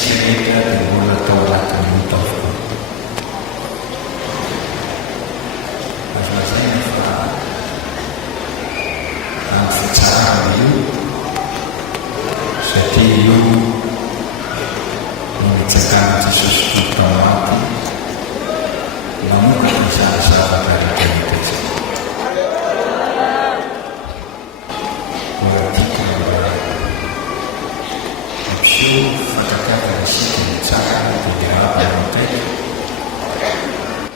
segreta del mondo Torah Mutov. Als we zijn vraag aan het samen setiyu mengerjakan sesuatu mati namun bisa sahabat dari kita mengertikan bahwa Ibsu Fatakah dari sini cara tidak berhenti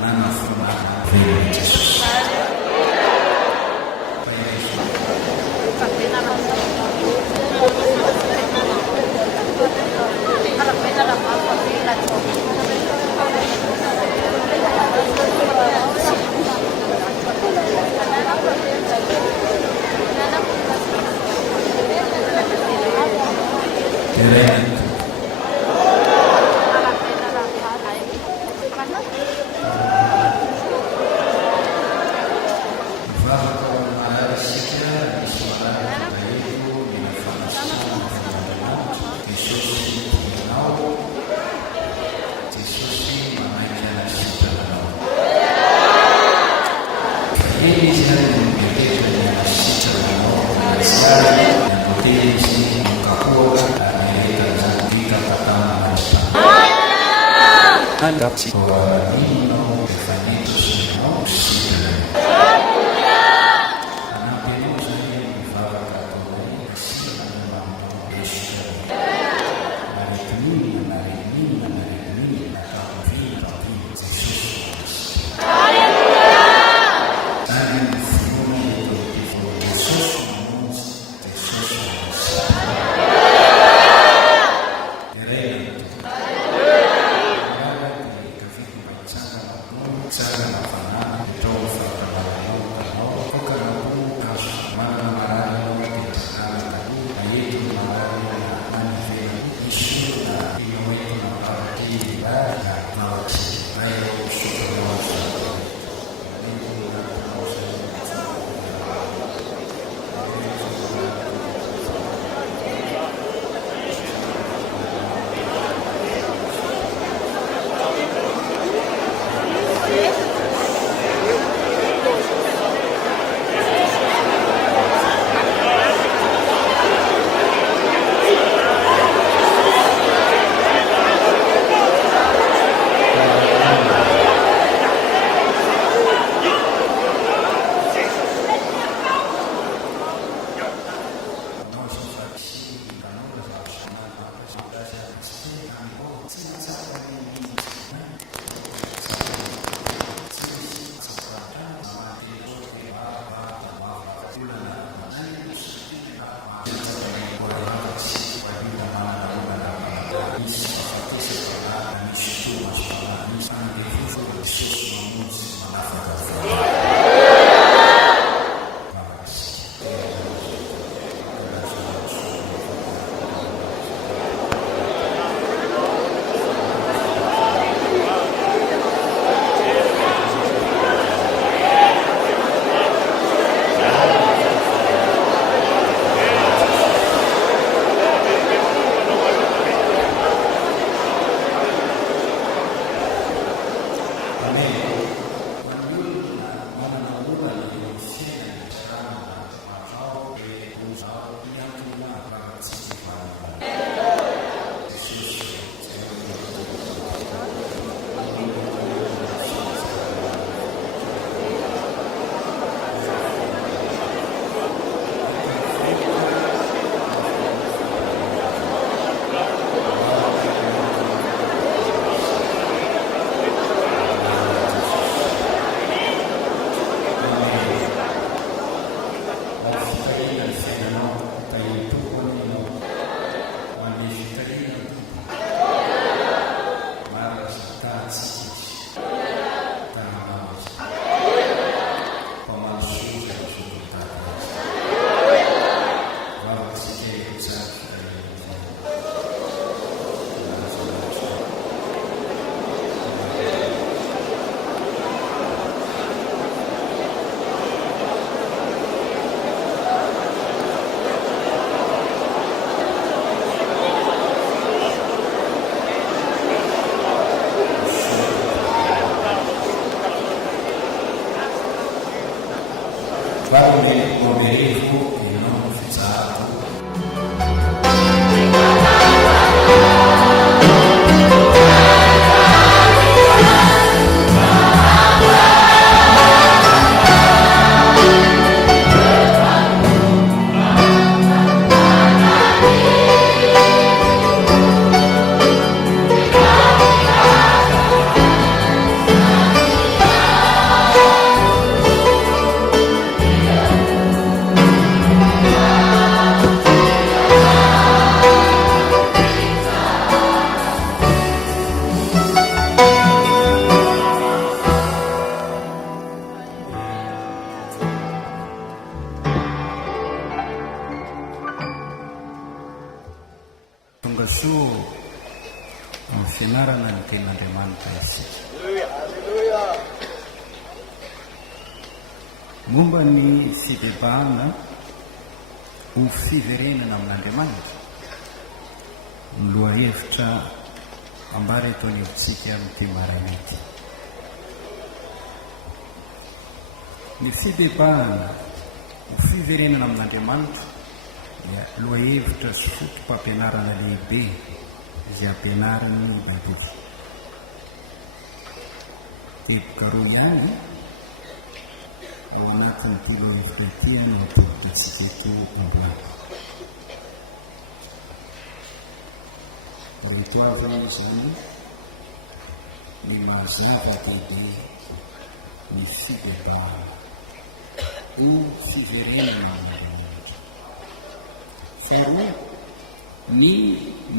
mana firman firman Yesus. Andap si Tuhanino Evanitus Mosile Anapino Zai Vavakato Sina Yesu Maritini Nakavita Jesus Alleluia Tani Fumoni Tifo Jesus ny fianarana ny ten'Andriamanitra isika. Momba ny fidebahana ho fiverenana amin'Andriamanitra, ny lohahevitra ambara eto anivontsika amin'ity maraina ity. Ny fidebahana ho fiverenana amin'Andriamanitra dia lohahevitra sy fotom-pampianarana lehibe izay ampianarany Baiboly. Teboka roa ihany ao anatin'ity lohahevitra ity no atoditsika eto ambany. Reto avy izany ny mazava bebe ny fidebahana ho fiverenana amin'Andriamanitra. Faharoa, ny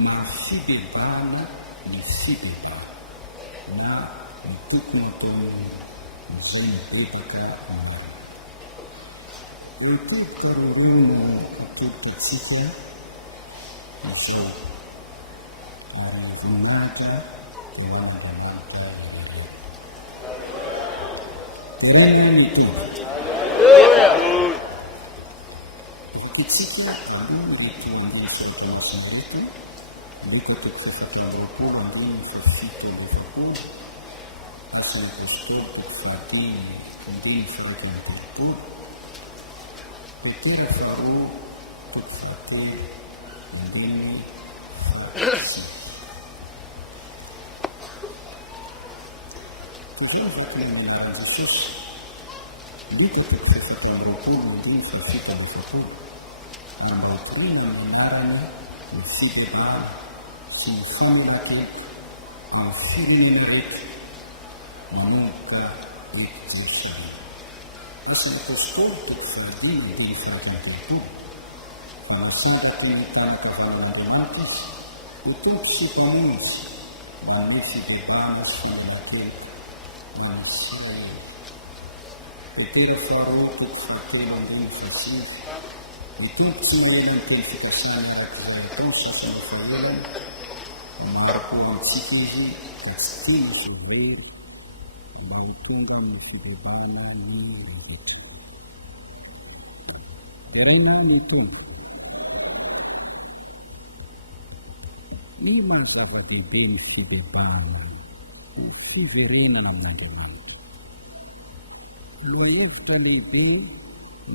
mahafidebahana ny fidebahana na ny tokony atao izay mibebaka anarana. Eo teboka roareo no atoditsika izao ary voninahitra eo Andriamanitra iray. Teraina ny teboka. Titsika amin'ny reto ambiny fiarakanasina reto, ndreka toko faharoapolo ambiny fafito ambiny efapolo, asana apôstôly toko fahatelo ambiny faharoapolo ambiny telopolo, Petera faharoa toko fahatelo ambiny faharoapolo. Tizavaka ny anaran'i Jesosy, ndreka toko fafito amby roapolo ambiny fafito amby efapolo, nambatorina ny anarana ny fidebahana sy ny famelan-kelika amin'ny firenena rehetra manomboka eto Jerusalema. Asana apôstôly toko fahadimy ambiny faharoapolo ambiny telopolo, fa masangaky ny tany-kavalan'Andriamanitra izy ho tompo sy mpamonjy manome fidebahana sy famelan-kelika ho an'ny Israely. Petera faharoa toko fahatelo ambiny fahasivy, ny tompo tsy maina ny teny fikasiana arak'izay atao ny sasany fahaelany, maro-po amintsika izy ka tsy tia sy very mba ho tonga amin'ny fidebahana ny lavitra. Teraina ny tompo. Ny mahazava-dehibe ny fidebahana ho fiverenana amin'Andriamanitra. Lohahevitra lehibe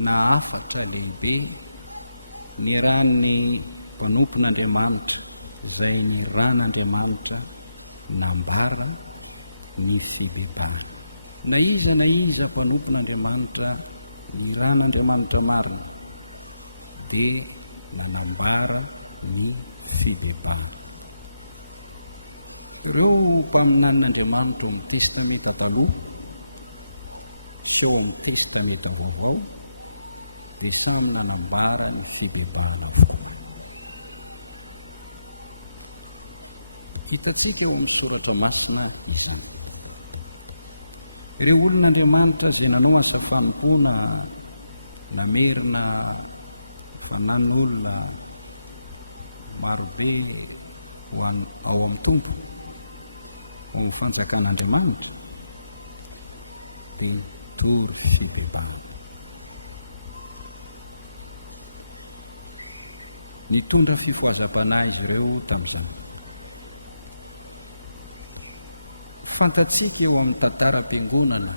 na afatra lehibe niarahan'ny mpanompon'Andriamanitra izay niran'Andriamanitra nambara ny fidebahana. Na iza mpanompon'Andriamanitra niran'Andriamanitra marina dia nanambara ny fidebahana. Ireo mpaminan'Andriamanitra ny Testamenta taloha so amin'ny Testamenta vaovao dia samy nanambara ny fidebahana. Hitantsika eo amin'ny soratra masina izay ireo olon'Andriamanitra izay nanao asa fanompoana namerina fanan'olona marobe ao amin'ny tompo ny fanjakan'Andriamanitra dia vory fidebahana. Nitondra fifazakana izy ireo toy fantatsika eo amin'ny tantara fiangonana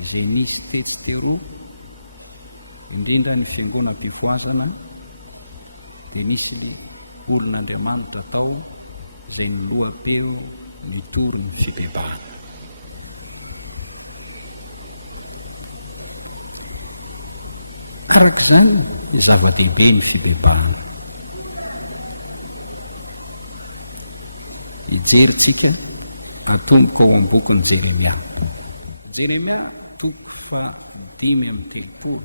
izay nisy tesika roa, indrindra ny fiangonam-pifoazana dia nisy olon'Andriamanitra tao izay niloha-teo nitory ny fidebahana. Karak'izany zava-dehibe ny fidebahana. Ijeritsika atony tao am-bokin'i Jeremia. Jeremia toko fahadimy amby telopolo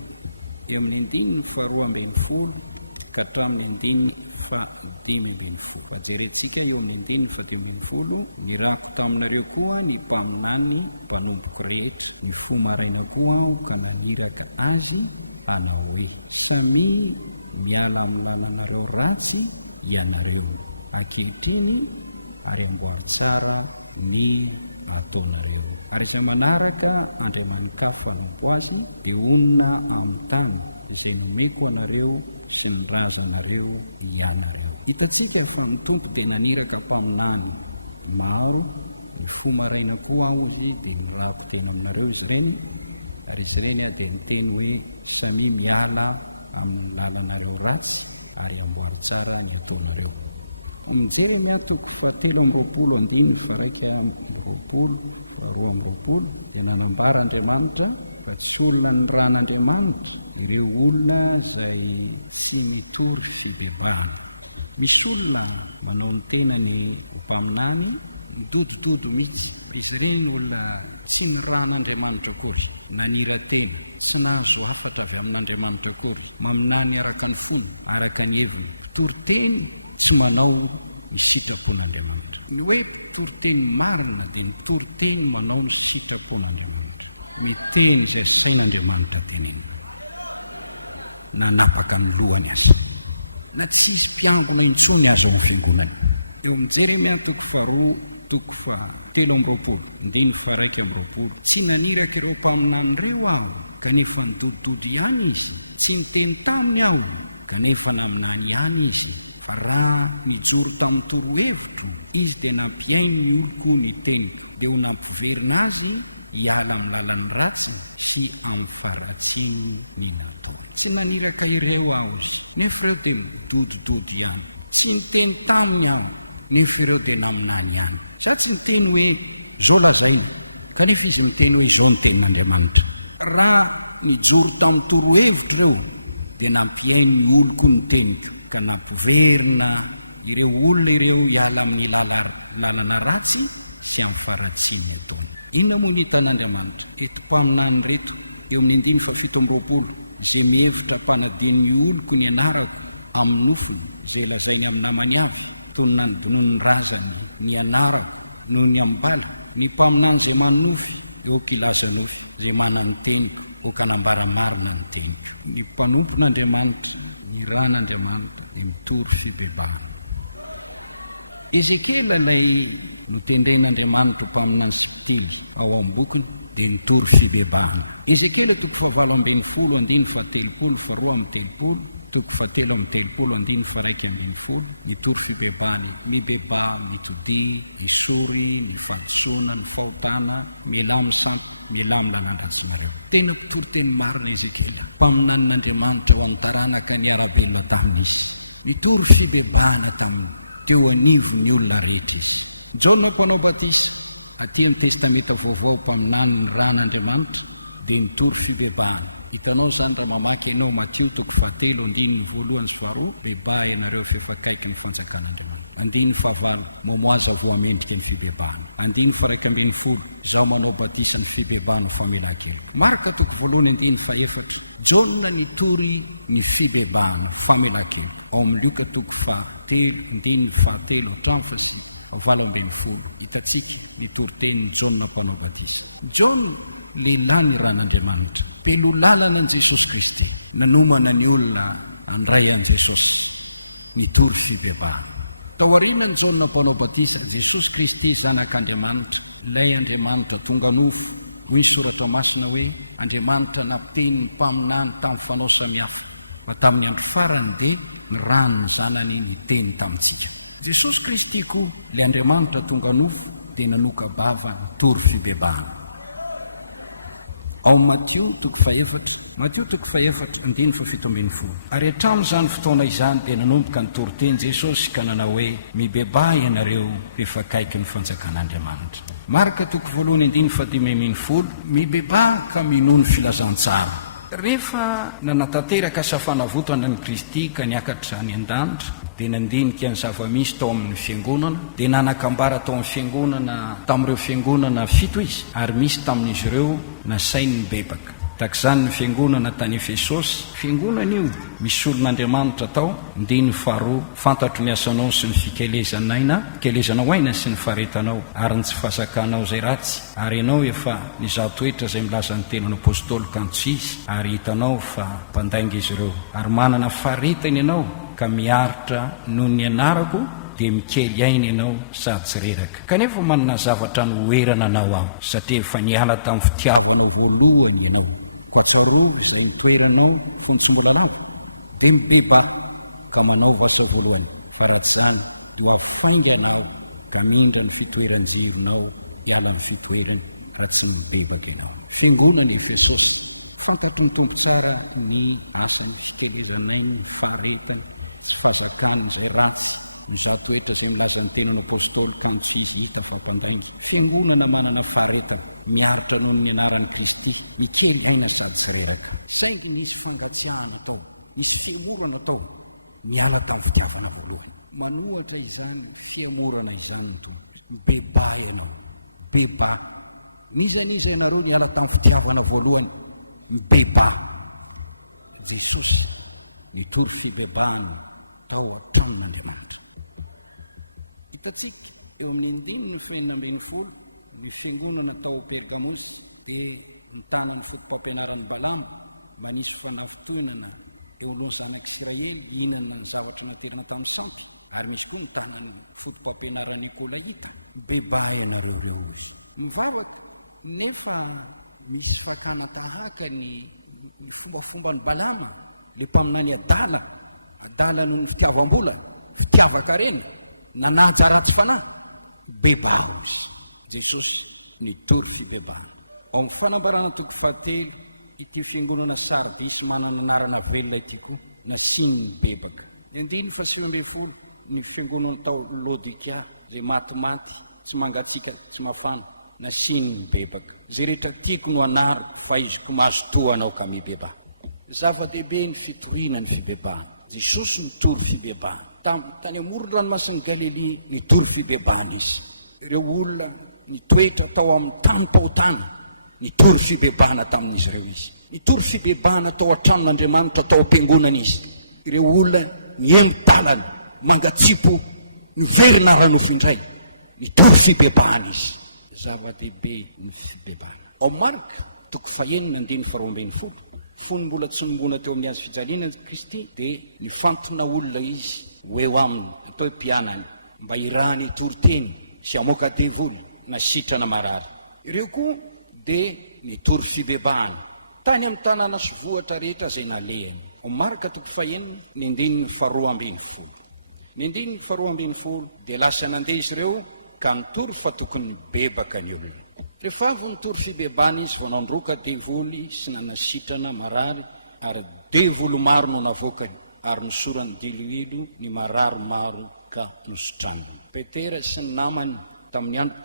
dia amin'ny andininy faharoa ambin'ny folo ka hatramin'ny andininy fahadimy ambin'ny folo. Jeretsika eo amin'ny andininy fahadimy ambin'ny folo, niraky taminareo koa ny mpaminany mpanomboka rehetra, ny fomaraina koa ka naniraka azy hanao hoe samy miala amin'ny lalànareo ratsy ianareo. Ankehitriny ary ambony tsara ny ataonareo. Rehefa manaraka andriamanikafa ho azy dia onona amin'ny tany izay nomeko anareo sy mirazo anareo mianareo. Hitantsika fa ny tompo dia naniraka mpaminany maro, sy maraina koa azy dia milato teny aminareo izy ireny, ary izy ireny dia miteny hoe samy miala amin'ny lalanareo ratsy ary ambony tsara ny ataonareo. Mijery toko fahatelo amby roapolo andiny faraika roapolo roa amby roapolo dia manambara Andriamanitra fa tsy olona miran'Andriamanitra ireo olona izay tsy mitory fibebahana. Misy olona manao ny tenany mpaminany midodododo misy izy ireny olona tsy miran'Andriamanitra kory, naniran-tena tsy nahazo hafatra avy amin'Andriamanitra kory, maminany araka ny fony araka ny heviny, toriteny tsy manao ny sitrapon'Andriamanitra. Ny hoe toriteny marina dia ny toriteny manao ny sitrapon'Andriamanitra, ny teny izay sain'Andriamanitra teny nanapaka ny lohany azy. Na tsy mpiango intsony azo ny fiangonana. Eo mijery ny toko faharoa, toko fahatelo amby roapolo andiny faraika amby roapolo. Tsy naniraka ireo mpaminan'ireo aho, kanefa nidododo ihany izy. Tsy niteny tany aho, kanefa naminany ihany izy. Raha mijoro tamin'ny torohevitra, izy dia nampiaino ny oloko ny teny, dia nampiverina azy hiala amin'ny lalany ratsy sy amin'ny faratsiny ihany. Tsy naniraka ireo aho, nefa ireo dia midodododo ihany. Tsy niteny tany aho, nefa ireo dia naminany ihany. Tsy niteny hoe izao lazay, kanefa izy niteny hoe izao ny tenin'Andriamanitra. Raha mijoro tamin'ny torohevitra ireo dia nampiaino ny oloko ny teny, ka nampiverina ireo olona ireo hiala amin'ny lalana ratsy sy amin'ny faratsiny teny. Inona moa ny hitan'Andriamanitra? Eto mpaminany rehetra eo amin'ny andiny fafito amby roapolo izay mihevitra mpanadin'ny oloko ny anarako amin'ny nofony izay lazaina amin'ny namany azy, tonona ny bonon'ny razany ny anarako noho ny ambala, ny mpaminany izay manofo oka ilaza nofo izay manana ny teny oka nambara marina ny teny. Ny mpanompon'Andriamanitra, ny ran'Andriamanitra mitory fibebahana. Ezekela ilay nitendrain'Andriamanitra mpaminany tsipitely ao amin'ny bokiny dia mitory fibebahana. Ezekela toko fahavalo ambin'ny folo andiny fahatelopolo faharoa amby telopolo, toko fahatelo amby telopolo andiny faraika ambin'ny folo, mitory fibebahana. Mibebaha, mitody, misory, mifatotsona, mifahotana, mialao misanto, mialao milalandasina. Tena teny marina Ezekela. Mpaminan'Andriamanitra ao amin'ny taranaka ny arabelona tany izy. Mitory fibebahana taminy. Eo anivo ny olona rehetra. Jaona mpanao batisa, aty amin'ny testamenta vaovao mpaminany ny ran'Andriamanitra dia mitory fibebahana. Hitanao izany raha mamaky ianao Matteo toko fahatelo andiny voalohany sy faharoa, bebaha ianareo fefakaiky ny fanjakan'Andriamanitra. Andiny fahavalo, mamoazy vao amendrika ny fibebahana. Andiny faraika ambin'ny folo, izao manao batisa ny fibebahana famelan-keloka. Marika toko voalohany andiny fahaefatra, Jaona nitory ny fibebahana famelan-keloka. Ao amin'ny Luka toko fahatelo andiny fahatelo tamfasy valo ambin'ny folo, hitantsika nitory teny Jaona mpanao batisa. Jaona lehilahy ny ran'Andriamanitra, telo lalana an'i Jesosy Kristy, nanomana ny olona handray an'i Jesosy, nitory fibebahana. Tao aoriana ny Jaona mpanao batisa, Jesosy Kristy zanak'Andriamanitra, ilay Andriamanitra tonga nofo, hoy soratra masina hoe Andriamanitra nateny ny mpaminany tamin'ny fanao samihafa, fa tamin'ny andro farany dia ny rano ny zanany niteny tamintsika. Jesosy Kristy koa, ilay Andriamanitra tonga nofo dia nanoka-bava nitory fibebahana. Ao Matteo toko fahaefatra andiny fafito ambin'ny folo. Ary hatramin'izany fotoana izany dia nanomboka nitory teny Jesosy ka nanao hoe mibebaha ianareo rehefa akaiky ny fanjakan'Andriamanitra. Marika toko voalohany andiny fadimy ambin'ny folo, mibebaha ka minono filazantsara. Rehefa nanatanteraka safanavotana ny Kristy ka niakatra ny an-danitra, dia nandinika ny zava-misy tao amin'ny fiangonana, dia nanakambara tao amin'ny fiangonana tamin'ireo fiangonana 7 izy, ary misy tamin'izy ireo nasainy ny bebaka. Tak'izany ny fiangonana tany Efesosy, fiangonana io misy olon'Andriamanitra tao, ndiny faharoa, fantatro ny asanao sy ny fikelezanao aina sy ny faretanao, ary ny tsy fahasakanao zay ratsy, ary ianao efa nizaha toetra izay milaza ny tenan'ny apôstôly kanto izy, ary hitanao fa mpandainga izy ireo, ary manana faharetany ianao ka miaritra noho ny anarako dia mikely aina ianao sady tsy reraka. Kanefa manana zavatra noerana anao aho, satria efa niala tamin'ny fitiavanao voalohany ianao. Fa faharoa izay toeranao fontsombolanao dia mibeba ka manaova asa voalohany. Fa raha zany no afainga anao ka mindra ny fitoerany virinao hiala ny fitoerany fa tsy mibebaka ianao. Fiangonana i Jesosy, fantatomtombo tsara ny asany fitelezanay ny faharetany sy fahazakany izay ratsy nyzatoetra izay milaza ny tenany apôstôly kany tsy vita fatandraina. Fiangonana manana fahareta miaritra noho ny anaran'i Kristy mikely veny sady fireraka. Saingy misy fomba-tsiahana atao, misy fialovana atao miara-pavitazana voalohany. Manohatra izany fiamorana izany beba ianao, beba. Izy ianareo miala tamin'ny fitiavana voalohany, mibeba. Jesosy mitory fibebahana tao am-paina ny fiaratra. Hitantsika eo amin'ny 9:12 ny fiangonana tao Pergamosy dia mitana ny fotom-pampianaran'ny Balama mba nisy fanafitoanana eo alohan'ny zanak'Israely inona ny zavatra naterina tamin'ny saina, ary nisy koa mitana ny fotom-pampianaran'ny Nikolaita. Bebahana ireo izy. Mivay nefa misy fiakana tahaka ny fombafomba ny Balama, le mpaminany adala noho ny fitiavam-bola, fitiavaka reny, nanahaka ratsy fanahy. Bebahana izy. Jesosy nitory fibebahana. Ao amin'ny fanambarana toko fahatelo ity fiangonana Sardisy manao ny anarana velona ity koa, nasiany mibebaka. 9:10 ny fiangonana tao Laodikia izay matimaty, tsy mangatsiaka, tsy mafana, nasiany mibebaka. Izay rehetra tiako no anariko fa iziko mahazo toa anao ka mibeba. Zava-dehibe ny fitoriana ny fibebahana. Jesosy nitory fibebahana. Tany amoron-dranomasin'i Galilea nitory fibebahana izy. Ireo olona nitoetra tao amin'ny tany tao-tany nitory fibebahana tamin'izy ireo izy. Nitory fibebahana tao an-tranon'Andriamanitra tao am-piangonana izy. Ireo olona niendy-dalana, mangatsipo, niverina ranofindray, nitory fibebahana izy. Zava-dehibe ny fibebahana. Ao Marka toko 9:12 fony mbola tsy nombona teo amin'ny azy fijaliana Kristy dia nifantona olona izy hoeo aminy atao mpianany mba irahany itory teny sy amoaka devoly na sitrana marary. Ireo koa dia nitory fibebahana tany amin'ny tanàna sy vohatra rehetra izay nalehany. Ao Marka toko 9:12 dia lasa nandeha izy ireo ka nitory fa tokony mibebaka ny olona. Rehefa avy nitory fibebahana izy vao nandroaka devoly sy nanasitrana marary, ary devoly maro no navoakany, ary nisorany diloilo ny marary maro ka nosotranany. Petera sy ny namany tamin'ny andro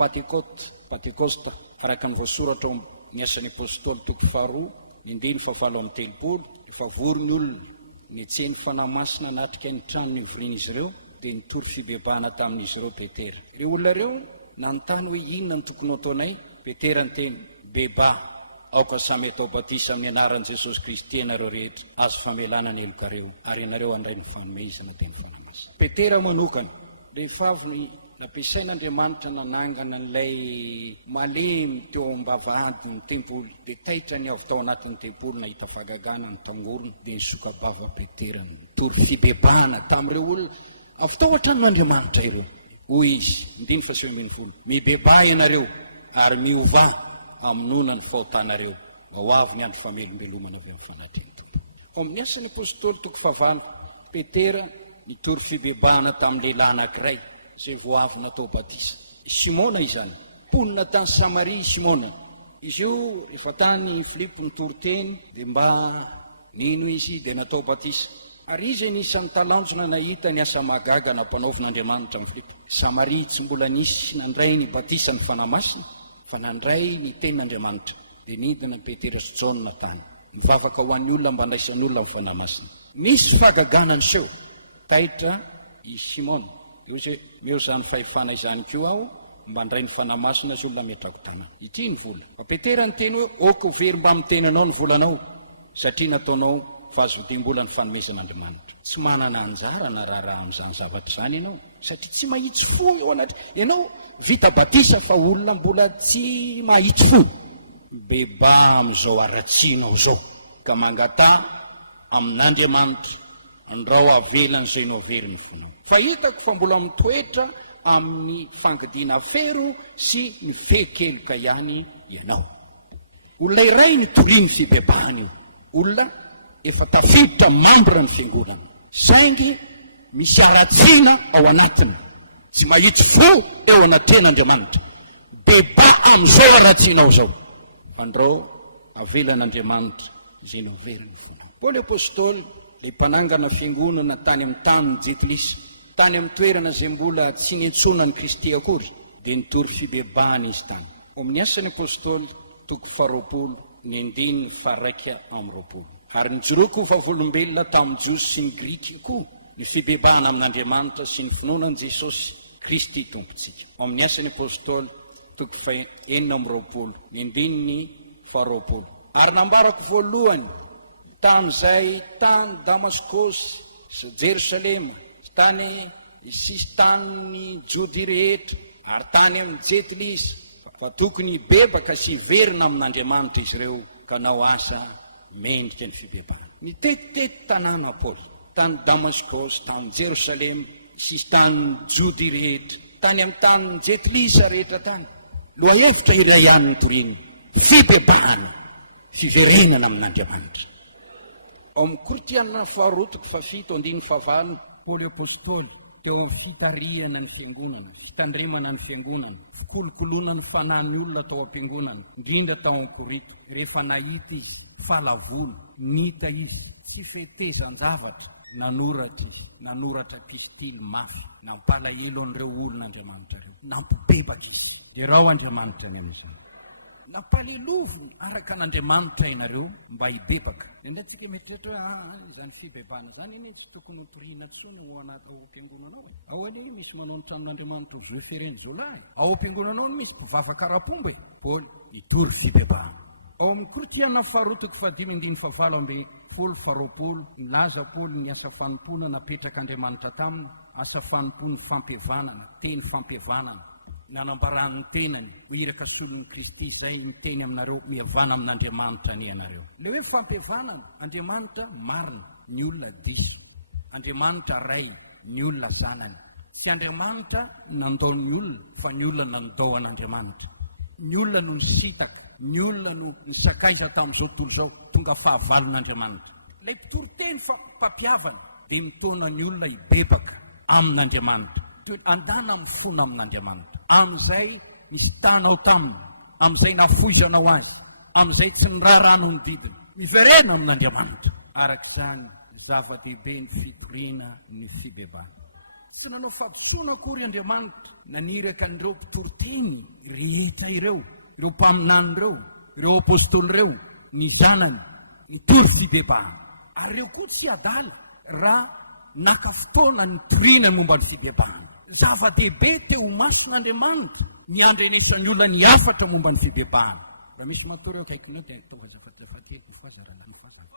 Pentekosta, araka ny voasoratra ao ny asan'ny apôstôly toko 2:7-30, efa vory ny olona nietseny fanahy masina natrika ny trano nivorian'izy ireo dia nitory fibebahana tamin'izy ireo Petera. Ireo olona ireo nanontany hoe inona ny tokony ataonay? Petera ny teny, beba, aoka samy atao batisa amin'ny anaran'i Jesosy Kristy ianareo rehetra, azo famelana ny elokareo, ary ianareo andray ny fanomezana dia ny fanahy masina. Petera manokana, rehefa avy nampiasain'Andriamanitra nanangana n'ilay malemy teo am-bavahady ny tempoly, dia taitra ny avy tao anatin'ny tempoly nahita fahagagana ny tangorona, dia nisoka-bava Petera nitory fibebahana tamin'ireo olona avy tao an-tranon'Andriamanitra ireo. Hoy izy, 9:12, mibeba ianareo ary miova aminona ny fahotanareo, ao avy ny andro famelombelomana avy amin'ny fanatrehany tompo. Ao amin'ny asan'ny apôstôly toko 9, Petera nitory fibebahana tamin'ny lehilahy anankiray izay vao avy natao batisa. Simona izany, mponina tany Samaria Simona. Izy io rehefa tany Filipo nitory teny dia mba nino izy dia natao batisa. Ary izy anisan'ny talanjona nahita ny asa mahagaga nampanaovin'Andriamanitra amin'ny Filipo. Samaria tsy mbola nisy nandray ny batisa ny fanahy masina, fa nandray ny tenin'Andriamanitra. Dia nidina Petera sy Jaona tany, mivavaka ho an'ny olona mba andraisan'ny olona amin'ny fanahy masina. Misy fahagagana ny seho, taitra i Simona, io izay meo izany fahefana izany koa aho mba andray ny fanahy masina sy olona metrako tanàna. Ity ny vola. Fa Petera ny teny hoe, oko very mba amin'ny tenanao ny volanao, satria nataonao fahazodim-bola ny fanomezan'Andriamanitra. Tsy manana anjara na raharaha amin'izany zavatra izany ianao, satria tsy mahitsy fo eo anatry. Ianao vita batisa fa olona mbola tsy mahitsy fo. Beba amin'izao aratsinao izao ka mangatà amin'Andriamanitra andrao avelany zay no averiny fonao fa hitako fa mbola mitoetra amin'ny fangidiana fero sy mifekeloka ihany ianao. Olona iray nitoriany fibebahana io, olona efa tafiditra mambra ny fiangonana, saingy misy aratsiana ao anatiny, tsy mahitsy fo eo anaten'Andriamanitra, deba amin'izao aratsiana ao zao. Fandrao avelan'Andriamanitra izay no averiny fonao. Paoly apôstôly ilay mpanangana fiangonana tany amin'ny tany Jetlisy, tany amin'ny toerana izay mbola tsy niantsona ny Kristy akory, dia nitory fibebahana izy tany. Ao amin'ny asan'ny apôstôly toko 20:1-20. Ary nijoroako vavolombelona tamin'ny Jiosy sy ny Grika koa ny fibebahana amin'Andriamanitra sy ny finoanan'i Jesosy Kristy tompontsika. Ao amin'ny asan'ny apôstôly toko 4:2. Ary nambarako voalohany tany izay tany Damaskosy sy Jerosalema, tany sisy tany Jody rehetra, ary tany amin'ny Jetlisy, fa tokony bebaka sy verina amin'Andriamanitra izy ireo ka nao asa mendrika ny fibebahana. Nitetitety tanàna Paoly, tany Damaskosy, tany Jerosalema, sisy tany Jody rehetra, tany amin'ny tany Jetlisy rehetra tany. Lohahevitra iray ihany nitoriany, fibebahana, fiverenana amin'Andriamanitra. Ao amin'ny Korinthiana 2:7-9, Paoly apôstôly teo amin'ny fitariana ny fiangonana, fitandremana ny fiangonana, fikolokoloana ny fanahin'ny olona tao am-piangonana, indrindra tao amin'ny Korinto. Rehefa nahita izy falavolo, nita izy tsy fetezan-javatra, nanoratra pistily mafy, nampalahelo an'ireo olon'Andriamanitra ireo, nampibebaka izy. Dia rao Andriamanitra ny amin'izany, nampalelovo araka n'Andriamanitra ianareo mba hibebaka. Endratsika mieritreritra izany fibebahana izany iny tsy tokony hotoriana tsony ao am-piangonanao. Ao anie misy manao ny tranon'Andriamanitra ho Zofereny Zolahy, ao am-piangonanao misy mpivavaka rapomba. Paoly nitory fibebahana. Ao amin'ny Korinthiana 2:15-20, nilaza Paoly ny asa fanompoana napetraka Andriamanitra taminy, asa fanompoana fampihavanana, teny fampihavanana, nanambaran'ny tenany ho iraka solon'ny Kristy izay miteny aminareo mihavana amin'Andriamanitra ny ianareo. Le hoe fampihavanana, Andriamanitra marina, ny olona diso, Andriamanitra ray, ny olona zanany. Tsy Andriamanitra nandao ny olona, fa ny olona nandao an'Andriamanitra. Ny olona no nisitaka, ny olona no nisakaiza tamin'izao tontolo izao, tonga fahavalon'Andriamanitra. Ilay mpitoroteny fampihavana dia mitona ny olona hibebaka amin'Andriamanitra, andana mifona amin'Andriamanitra. Amin'izay misy tanao taminy, amin'izay nafoizanao azy, amin'izay tsy nirarano ny didiny, miverena amin'Andriamanitra. Araka izany zava-dehibe ny fitoriana ny fibebahana. Tsy nanao fampisoana akory Andriamanitra naniraka an'ireo mpitoroteny rehetra ireo mpaminany ireo, ireo apôstôly ireo, ny zanany, nitory fibebahana. Ary ireo koa tsy adala raha naka fotoana nitoriana momba ny fibebahana. Zava-dehibe teo mason'Andriamanitra niandrenesa ny olona ny afatra momba ny fibebahana. Raha misy matory eo akaikinao dia tao azafady fazarana ny fazana.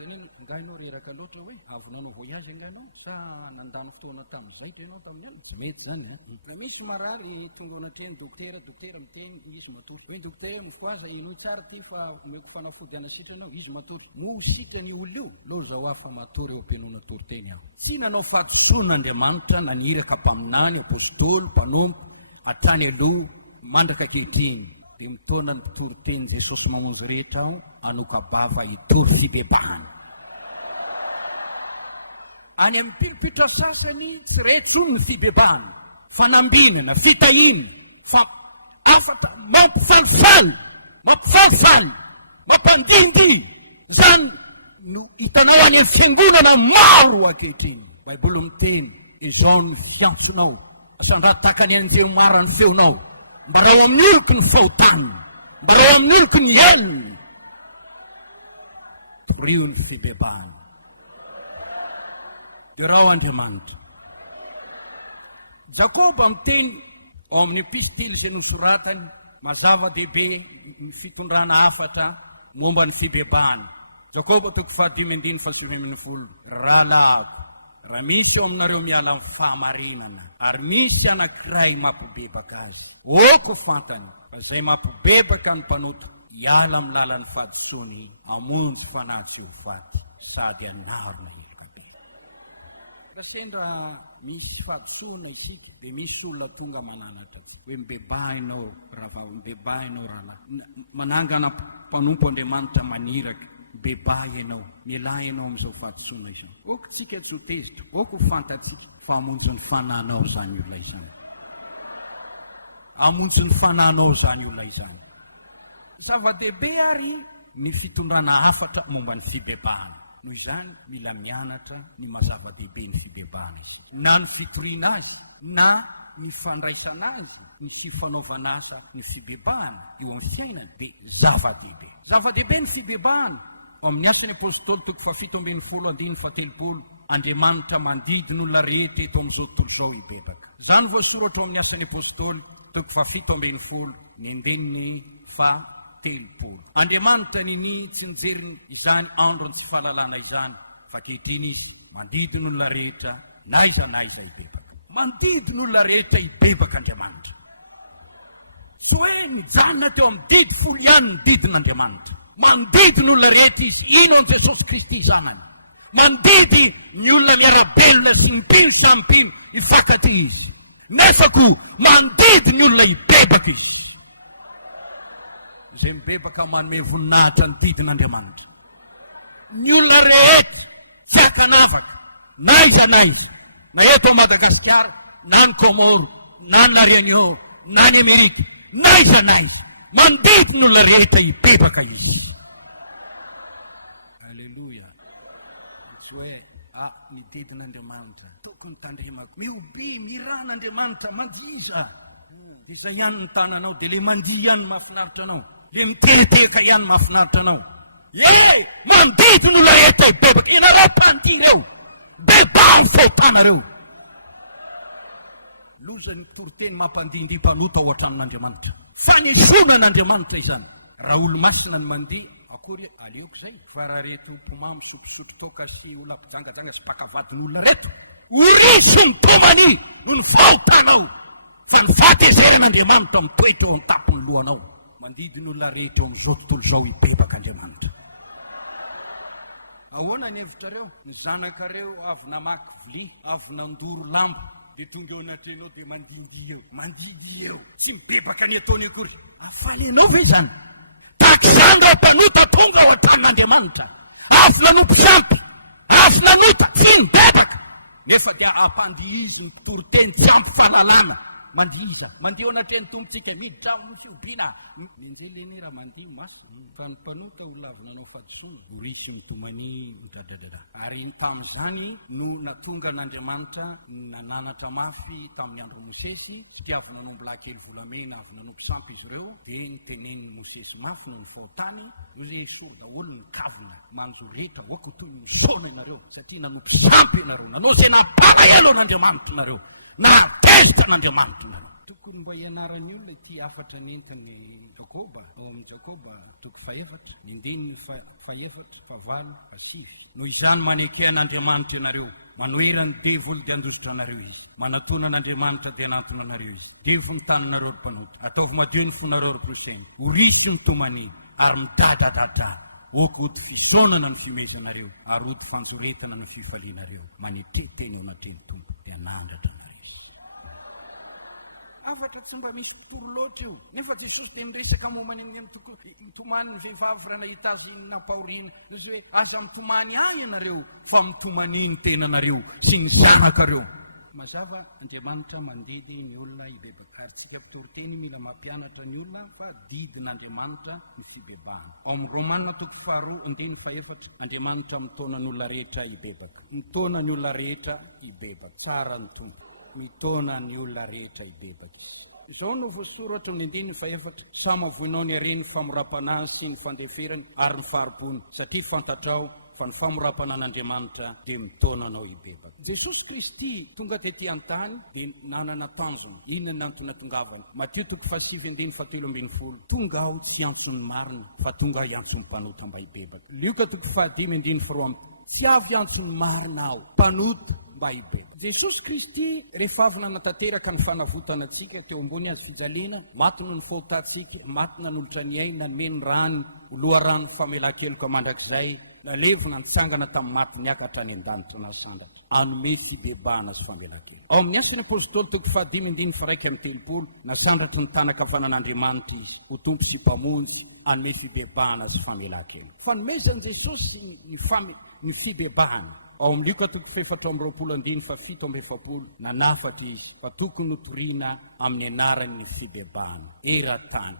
Tena ngainao reraka loatra hoe avy nanao voyage ilainao sa nandano fotoana tamin'izay ianao tamin'ny alina, tsy mety zany. Raha misy marary tonga ao anatrehany dokotera miteny izy matory hoe dokotera mifoaza ino tsara ty fa omeko fanafody anasitranao, izy matory mo sitra ny olo io loza ho afa matory eo ampianona toriteny aho. Tsy nanao fahatosoan'Andriamanitra naniraka mpaminany, apôstôly, mpanompo, hatrany aloha mandraka ankehitriny, dia mitona ny mpitoroteny Jesosy mamonjy rehetra ao anokabava hitory fibebahana. Any amin'ny pilipitra sasany tsy retsony ny fibebahana, fanambinana, fitahina, fa afata mampifalifaly, mampandindy. Zany no hitanao any amin'ny fiangonana maro ankehitriny. Baiboly miteny izao ny fiantsonao, asandraha ny anjery ny feonao, mba raha ao amin'ny oloky ny fahotany, mba raha ao amin'ny oloky ny helony. Torio ny fibebahana. Dia raha Andriamanitra. Jakoba miteny ao amin'ny epistily izay nosoratany, mazava-dehibe ny fitondrana afatra momba ny fibebahana. Jakoba 5:5-10, rahalahako, raha misy ao aminareo miala amin'ny fahamarinana, ary misy anankiray mampibebaka azy, oko fantany fa izay mampibebaka ny mpanoto hiala amin'ny lalan'ny fahadisoany hamonjy fanahy sy ho faty. sady anarona elokabe. Raha sendra misy fahadisoana isika dia misy olona tonga mananatra hoe mibebahinao raha mibebahinao rahalahy manangana mpanompo Andriamanitra maniraka bebahy ianao milahy ianao amin'izao fahadisoana izao. Oko tsika tsy ho tezitra, oko ho fantatsika fa hamonjy ny fanahinao izany olona izany, hamonjy ny fanahinao izany olona izany. Zava-dehibe ary ny fitondrana hafatra momba ny fibebahana. Noho izany mila mianatra ny mazava-dehibe ny fibebahana izy, na ny fitoriana azy na ny fandraisana azy, ny fifanaovana asa ny fibebahana eo amin'ny fiainana dia zava-dehibe. Zava-dehibe ny fibebahana. Amin'ny Asan'ny Apôstôly 7:17, Andriamanitra mandidina olona rehetra eto amin'izao tontolo izao hibebaka. Izany voasoratra ao amin'ny Asan'ny Apôstôly 7:17, ny andininy 7. Andriamanitra nini tsy nijery izany androny sy fahalalana izany fa kehitriny izy mandidina olona rehetra naiza hibebaka. Mandidina olona rehetra hibebaka Andriamanitra. Tsy hoe mijanona teo amin'ny didy folo ihany ny didin'Andriamanitra. Mandidina olona rehetra izy, ino an' Jesosy Kristy zanany. Mandidy ny olona miarabelona sy ny mpino samy mpino hifantatry izy. Nefa koa mandidy ny olona hibebaka izy. Izay mibebaka manome voninahitra ny didin'Andriamanitra. Ny olona rehetra tsy ankanavaka, naiza na eto Madagasikara, na ny Komoro, na ny Réunion, na ny Amerika, naiza mandidy ny olona rehetra hibebaka izy. Aleluia. Tsy hoe ny didin'Andriamanitra tokony tandremako, miobe miran'Andriamanitra mandiza. Izay ihany ny tananao dia le mandia ihany mahafinaritra anao, le miteleteka ihany mahafinaritra anao. Mandidy ny olona rehetra hibebaka. Ianareo mpandia ireo, bebaho fahotana. Lozany toriteny mampandindry mpanota ao an-tranon'Andriamanitra. Fanisonan'Andriamanitra izany. Raha olo-masina ny mandeha, akory aleoko izay. Fa raha reto mpomamy sotrosotro toka sy olona mpijangajanga sy mpakavadiny olona reto, orisy ny tomany no ny vahotanao. Fa ny fahatezeran'Andriamanitra mitoetra eo an-tapony lohanao. Mandidiny olona rehetra eo amin'izao tontolo izao hibebaka Andriamanitra. Ahoana ny hevitrareo? Ny zanakareo avy namaky vilia, avy nandoro lamba, dia tonga eo anatrenao dia mandidy eo, tsy mibebaka ny ataony akory. Afalenao ve izany? Takizany raha mpanota tonga ao an-tranon'Andriamanitra, avy nanompo sampy, avy nanota tsy mibebaka, nefa dia ampandihizy ny mpitoriteny tsy ampy fahalalana. Mandiza, mandia ao anatreny tompontsika miditra amin'ny fiompiana. Minjely ny raha mandia maso. Fa ny mpanota olona avy nanao fahadisoana, orisy ny tomany midradradra. Ary tamin'izany no natonga n'Andriamanitra nananatra mafy tamin'ny andro Mosesy, sy avy nanombo lahy kely volamena, avy nanombo sampy izy ireo, dia nitenen'ny Mosesy mafy no ny fahotany, io zay soro daholo ny kavina, manjo rehetra, voako toy ny saona ianareo, satria nanombo sampy ianareo, nanao izay nampalahelo n'Andriamanitra nareo. Na tezitra n'Andriamanitra. Tokony mba ianarany olona ity afatra nentiny Jakoba, ao amin'ny Jakoba 4:4, ny andininy 4:5. Noho izany manekea n'Andriamanitra ianareo, manoherany devoly dia andositra anareo izy, manatona n'Andriamanitra dia anatona anareo izy. Devo ny tananareo mpanota, ataovy madio ny fonareo proseny, orisy ny tomany ary midadadada. Oko ody fisaonana ny fimezanareo, ary ody fanjoretana ny fifalianareo, maneteteny ao anatreny tompo dia nandratra. Afatra tsy mba misy tontolo loatra io. Nefa Jesosy dia miresaka momany amin'ny mitomany ny vehivavy raha nahita azy nampahoriana. Izy hoe aza mitomany ahy ianareo fa mitomany ny tenanareo sy ny zanakareo. Mazava Andriamanitra mandidy ny olona hibebaka. Ary tsika mpitoriteny mila mampianatra ny olona fa didin'Andriamanitra ny fibebahana. Ao amin'ny Romanina 2:4, Andriamanitra mitona ny olona rehetra hibebaka. Mitona ny olona rehetra hibebaka. Tsara ny tompo. Mitona ny olona rehetra hibebaka. Izao no voasoratra ny 2:4, samavoinao ny hareny famorapanahy sy ny fandeferany ary ny faharbony, satria fantatrao fa ny famorapanan'Andriamanitra dia mitona anao hibebaka. Jesosy Kristy tonga tetỳ an-tany dia nanana tanjona. Inona ny antony tongavany? Matthieu 5:7-10, tonga aho tsy antsony marina fa tonga iantsony mpanota mba hibebaka. Luka 5:5, tsy avy antsony marina aho, mpanota mba hibe. Jesosy Kristy rehefa avy nanatanteraka ny fanavotana antsika teo ambony azy fijaliana, maty noho ny fahotantsika, maty nanolotra ny aina, nomeny rano oloharano famelan-keloka mandrakizay, nalevona nitsangana tamin'ny maty niakatra ny an-danitra nasandra anome fibebahana sy famelan-keloka. Ao amin'ny Asany Apôstôly toko 5:1-3 nasandratry ny tanakavanan'Andriamanitra izy ho tompo sy mpamonjy anome fibebahana sy famelan-keloka. Fanomezany Jesosy ny fibebahana. Ao amin'ny Luka toko 4:7-7 nanafatra izy fa tokony hotoriana amin'ny anaran'ny fibebahana. Era-tany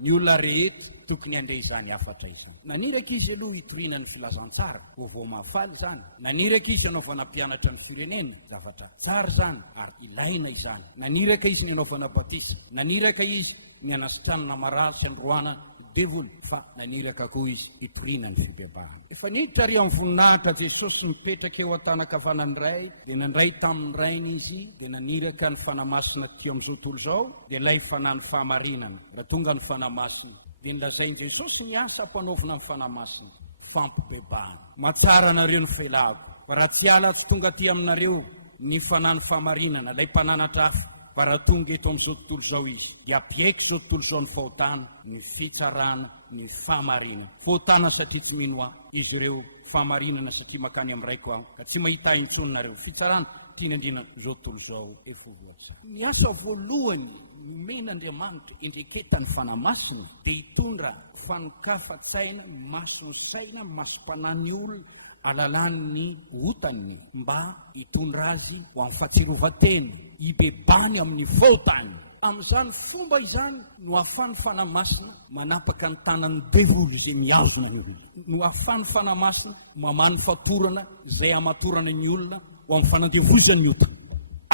ny olona rehetra tokony handray izany afatra izany. Naniraka izy aloha hitoriana ny filazantsara, vaovao mahafaly izany. Naniraka izy anaovana mpianatra ny firenena, zavatra tsara izany ary ilaina izany. Naniraka izy ny anaovana batisa, naniraka izy ny anasitranana marasy androana devoly, fa naniraka koa izy hitoriana ny fibebahana. Efa niditra ary amin'ny voninahitra Jesosy mipetraka eo an-tanakavanany iray, dia nandray tamin'ny rainy izy, dia naniraka ny fanamasina teo amin'izao tontolo izao, dia ilay fanany fahamarinana. Raha tonga ny fanamasina, dia nilazainy Jesosy ny asa ampanaovina ny fanamasina, fampibebahana. Matsara anareo ny felako, fa raha tsy ala-tsy tonga aty aminareo ny fanany fahamarinana, ilay mpananatra hafa, fa raha tonga eto amin'izao tontolo izao izy, dia ampiaiky izao tontolo izao ny fahotana, ny fitsarana, ny fahamarinana. Fahotana satria tsy mino aho, izy ireo fahamarinana satria makany amin'ny raiko aho, ka tsy mahita intsononareo. Fitsarana tiana indrina izao tontolo izao efovoatra. Ny asa voalohany nomen'Andriamanitra endreketany fanamasina dia hitondra fanokafa-tsaina, maso-saina, maso-panany olona, alalan'ny hotany mba hitondra azy ho amin'ny fahatsiarovan-tena, hibebany amin'ny fahotany. Amin'izany fomba izany no ahafahan'ny fanamasina manapaka ny tanan'ny devoly izay miazona ny olona, no ahafahan'ny fanamasina mamany fatorana izay amatorana ny olona ho amin'ny fanandevozan'ny hotany.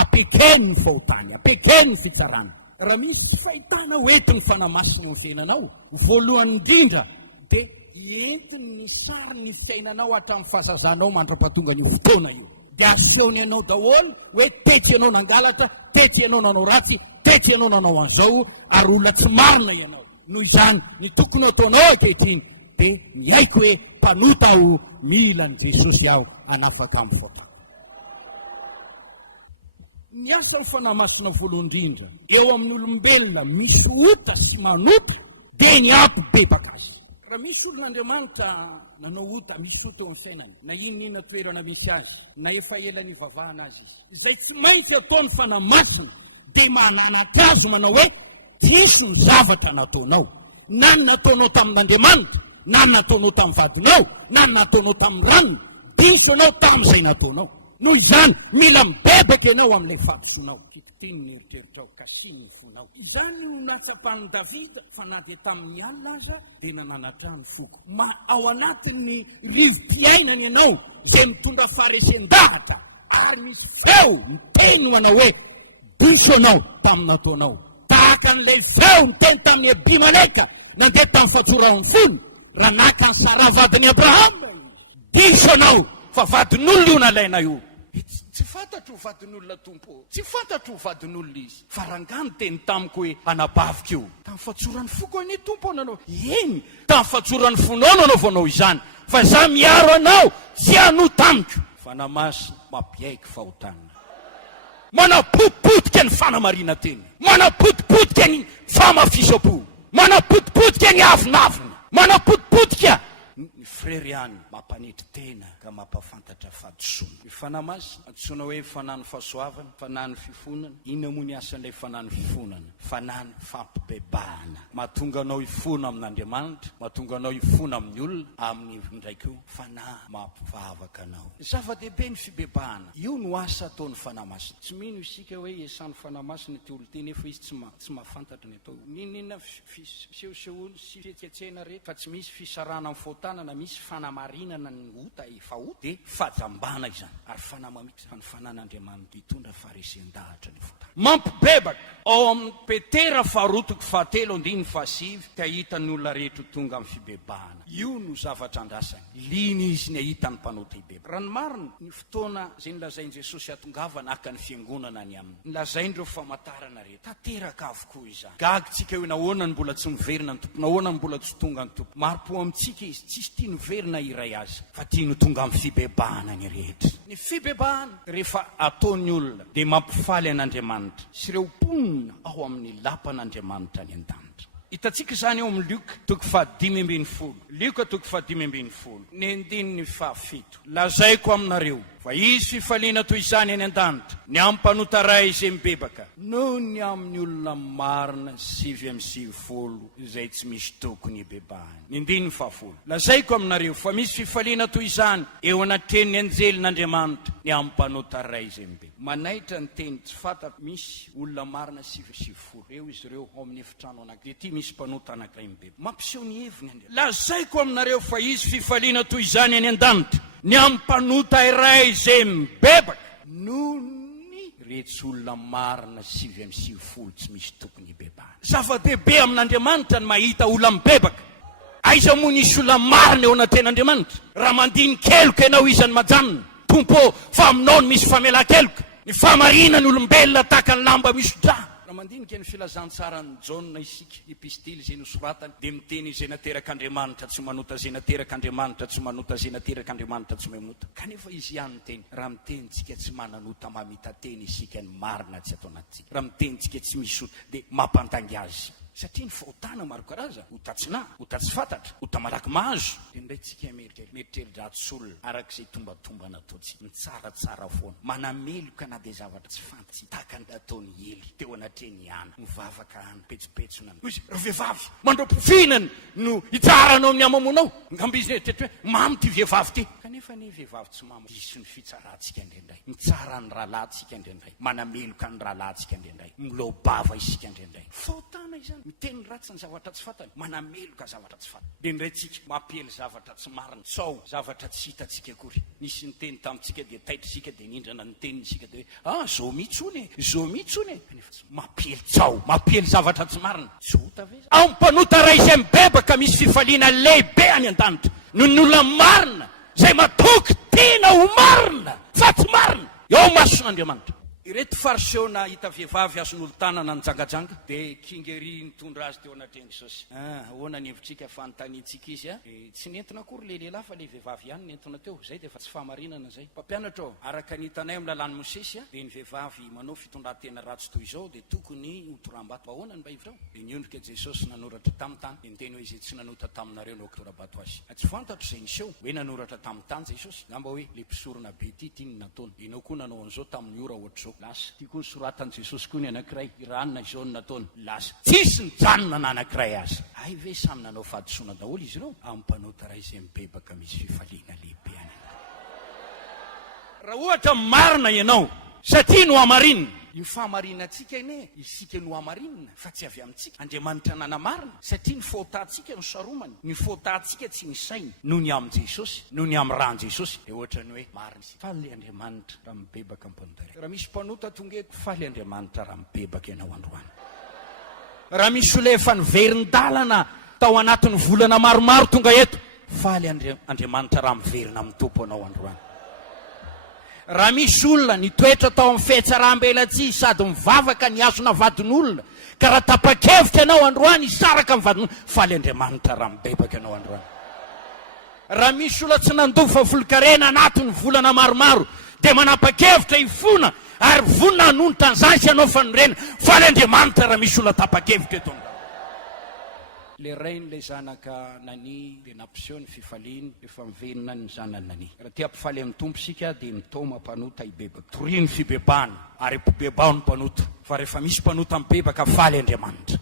Apekeny ny fahotany, apekeny ny fitsarana. Raha misy tsy fahitana hoentin'ny fanamasina ny fiainanao, voalohany indrindra dia entiny ny sary ny fiainanao hatramin'ny fahazazanao mandra-pahatonga ny fotoana io. Dia asehony ianao daholo hoe tetsy ianao nangalatra, tetsy ianao nanao ratsy, tetsy ianao nanao an'izao, ary olona tsy marina ianao. Noho izany ny tokony ataonao ankehitriny dia mihaiko hoe mpanota aho, mila ny Jesosy aho hanafaka amin'ny fahotana. Ny asan'ny fanamasina voalohany indrindra eo amin'ny olombelona misy ota sy manota dia ny ampy bebaka azy. Raha misy olon'Andriamanitra nanao ota, misy ota eo amin'ny fiainany, na inona toerana misy azy, na efa ela nivavahana azy izy, izay tsy maintsy ataony fanamasina dia mananatra azy manao hoe tsisy ny zavatra nataonao, na ny nataonao tamin'Andriamanitra, na ny nataonao tamin'ny vadinao, na ny nataonao tamin'ny ranony, diso anao tamin'izay nataonao. Noho izany mila mibebaka ianao amin'ilay fahadisoanao, kititiny ny eritreritrao, kasiny ny fonao. Izany no natsapan'i Davida, fa na dia tamin'ny alina aza dia nananatra ny foko. Ma ao anatin'ny rivo-piainana ianao izay mitondra faharesen-dahatra, ary misy feo miteny manao hoe diso anao tamin'ny nataonao. Tahaka an'ilay feo miteny tamin'ny Abimeleka nandeha tamin'ny fahatsoran'ny fony, raha naka ny Sara vadin'i Abrahama, diso anao fa vadin'olona io nalaina io. Tsy fantatro ho vadin'olona tompo, tsy fantatro ho vadin'olona izy, fa rangano teny tamiko hoe anabavika io. Tamin'ny fahatsoran'ny foko any tompo nanao, eny tamin'ny fahatsoran'ny fonao nanaovanao izany, fa za miaro anao tsy ano tamiko. Fanamasina mampiaiky fahotana, manapotipotika ny fanamarina teny, manapotipotika ny famafisam-po, manapotipotika ny avinavina, manapotipotika ny frere ihany mampanetry tena ka mampafantatra fahadisoana. Ny fanamasina antsoina hoe fanany fahasoavana, fanany fifonana. Inona moa ny asan'ilay fanany fifonana? Fanany fampibebahana, mahatonga anao hifona amin'Andriamanitra, mahatonga anao hifona amin'ny olona, amin'ny ndraiky io fanahy mampifahavaka anao. Zava-dehibe ny fibebahana, io no asa ataon'ny fanamasina. Tsy mino isika hoe esan'ny fanamasina ty olo teny efa izy tsy mahafantatra ny atao. Ninina fisehosehoana sy fietsetsena rehetra, fa tsy misy fisarana amin'ny fahotana, na misy fanamarinana ny ota efa ota, dia fahajambana izany. Ary fanamamitra fa ny fanan'Andriamanitra hitondra faharesen-dahatra ny fahotana. Mampibebaka ao amin'ny Petera faharotoko fahatelo andiny fahasivy ka hitany olona rehetra tonga amin'ny fibebahana. Io no zavatra andrasany. Liny izy ny ahitany mpanota ibeba. Raha ny marina ny fotoana izay nilazain' Jesosy atongavana aka ny fiangonana any aminy. Nilazaindreo famantarana rehetra. Tanteraka avokoa izany. Gagitsika hoe nahoana ny mbola tsy miverina ny tompo, nahoana ny mbola tsy tonga ny tompo. Maro-po amintsika izy tsisy tia noverina iray azy, fa tia no tonga amin'ny fibebahana ny rehetra. Ny fibebahana rehefa ataon'ny olona dia mampifaly an'Andriamanitra sy ireo mponina ao amin'ny lapan'Andriamanitra any an-danitra. Hitantsika izany ao amin'ny Lioka toko faha 5:10. Lioka toko faha 5:10. Ny andininy fahafito. Lazaiko aminareo fa izy fifaliana toy izany any an-danitra ny ampanota ray izay mibebaka noho ny amin'ny olona marina 7:20 izay tsy misy tokony ibebahany. Ny andininy fahafolo. Lazaiko aminareo fa misy fifaliana toy izany eo anatrehan'ny anjelin'Andriamanitra ny ampanota ray izay mibebaka. Manaitra ny teny tsy fantatra misy olona marina 7:20 eo izy ireo ao amin'ny efitrano anankiray. Dia misy mpanota anankiray mibebaka. Mampiseho ny heviny Andriamanitra. Lazaiko aminareo fa izy fifaliana toy izany any an-danitra ny ampanota iray izay mibebaka noho ny retsolona marina 7:20 tsy misy tokony ibebahana. Zava-dehibe amin'Andriamanitra ny mahita olona mibebaka. Aiza moa nisy olona marina eo anaten'Andriamanitra? Raha mandiny keloka ianao izany majanona, tompo fa aminao no misy famelan-keloka. Ny famarina ny olombelona tahaka ny lamba misy dra. Raha mandinika ny filazantsara ny Jaona isika epistily izay nosoratany dia miteny izay naterak'Andriamanitra tsy manota, izay naterak'Andriamanitra tsy manota, izay naterak'Andriamanitra tsy manota. Kanefa izy ihany ny teny. Raha mitenitsika tsy mananota mamita teny isika ny marina tsy atao anatsika. Raha mitenitsika tsy misy ota dia mampantangy azy. Satria ny fahotana maro karaza, ota tsina, ota tsy fantatra, ota malaky mahazo. Dia indraytsika mieritreritratsolona arak'izay tombatomba nataontsika. Ny tsaratsara foana, manameloka na dia zavatra tsy fantatsika, tahaka ny ataony Ely teo anatreny ana, mivavaka ana, petsopetsona. Izy vehivavy mandram-pofinany no hitsaranao amin'ny amamonao. Ngambizy eritreritry hoe mamy ty vehivavy ty. Kanefa ny vehivavy tsy mamy diso ny fitsaratsika indraindray. Mitsara ny rahalatsika indraindray, manameloka ny rahalatsika indraindray, milobava isika indraindray. Fahotana izany. Miteny ratsy ny zavatra tsy fantany, manameloka zavatra tsy fantany. Dia indraytsika mampely zavatra tsy marina, sao zavatra tsy hitatsika akory. Nisy niteny tamintsika dia taitritsika dia nindrana nitenytsika dia hoe zao mitsony e, zao mitsony e. Kanefa mampely tsao, mampely zavatra tsy marina. Tsota ve? Ao mpanota ray izay mibebaka misy fifaliana lehibe any an-danitra noho ny olona marina izay matoky tena ho marina fa tsy marina eo mason'Andriamanitra. Ireto fariseona hita vehivavy azon'olo tanana njangajanga dia kingeri nitondra azy teo anatrehan'i Jesosy. Ahoana ny hevitrika fanontaniantsika izy tsy nentina akory le lehilahy fa le vehivavy ihany nentina teo. Zay dia efa tsy fahamarinana zay. Mpampianatra araka ny hitanay amin'ny lalàn'ny Mosesy dia ny vehivavy manao fitondran-tena ratsy toy izao dia tokony hotoram-bato. Ahoana ny mba ivrao? Dia niondrika Jesosy nanoratra tamin'ny tany. Dia niteny hoe izay tsy nanota taminareo no hotoram-bato azy. Tsy fantatro izay niseho hoe nanoratra tamin'ny tany Jesosy. Ngamba hoe le mpisorona be ty tiany nataony. Ianao koa nanao an'izao tamin'ny ora ohatr'izao. Lasa tiako ny soratany Jesosy koa ny anankiray iranona izao ny nataony. Lasa tsisy ny janona na anankiray azy. Ay ve samy nanao fahadisoana daholo izy ireo? Ampanota ray izay mibebaka misy fifaliana lehibe any. Raha ohatra marina ianao satria no hamarinina, ny fahamarinantsika ine isika no hamarinina fa tsy avy amintsika. Andriamanitra nanamarina satria ny fahotantsika no saromany, ny fahotantsika tsy ny sainy noho ny amin'ny Jesosy, noho ny amin'ny rahan'i Jesosy. Dia ohatra ny hoe marina. Faly Andriamanitra raha mibebaka mpanota ray. Raha misy mpanota tonga eto, faly Andriamanitra raha mibebaka ianao androany. Raha misy olona efa niverin-dalana tao anatin'ny volana maromaro tonga eto, faly Andriamanitra raha miverina amin'ny tompo anao androany. Raha misy olona nitoetra tao amin'ny fihetsaraham-belatsia sady mivavaka ny azona vadin'olona ka raha tapa-kevitra ianao androany hisaraka amin'ny vadin'olona, faly Andriamanitra raha mibebaka ianao androany. Raha misy olona tsy nandofa volon-karena anatin'ny volana maromaro dia manapa-kevitra hifona ary vonina hanonitra an'izany ianao fanorena, faly Andriamanitra raha misy olona tapa-kevitra eto. Le rainy le zanaka nani dia nampiseho ny fifaliany efa mivenina ny zanany nani. Raha tia hampifaly amin'ny tompo sika dia mitoma mpanota hibebaka. Toria ny fibebahana ary mpibebao ny mpanota. Fa rehefa misy mpanota mibebaka, faly Andriamanitra.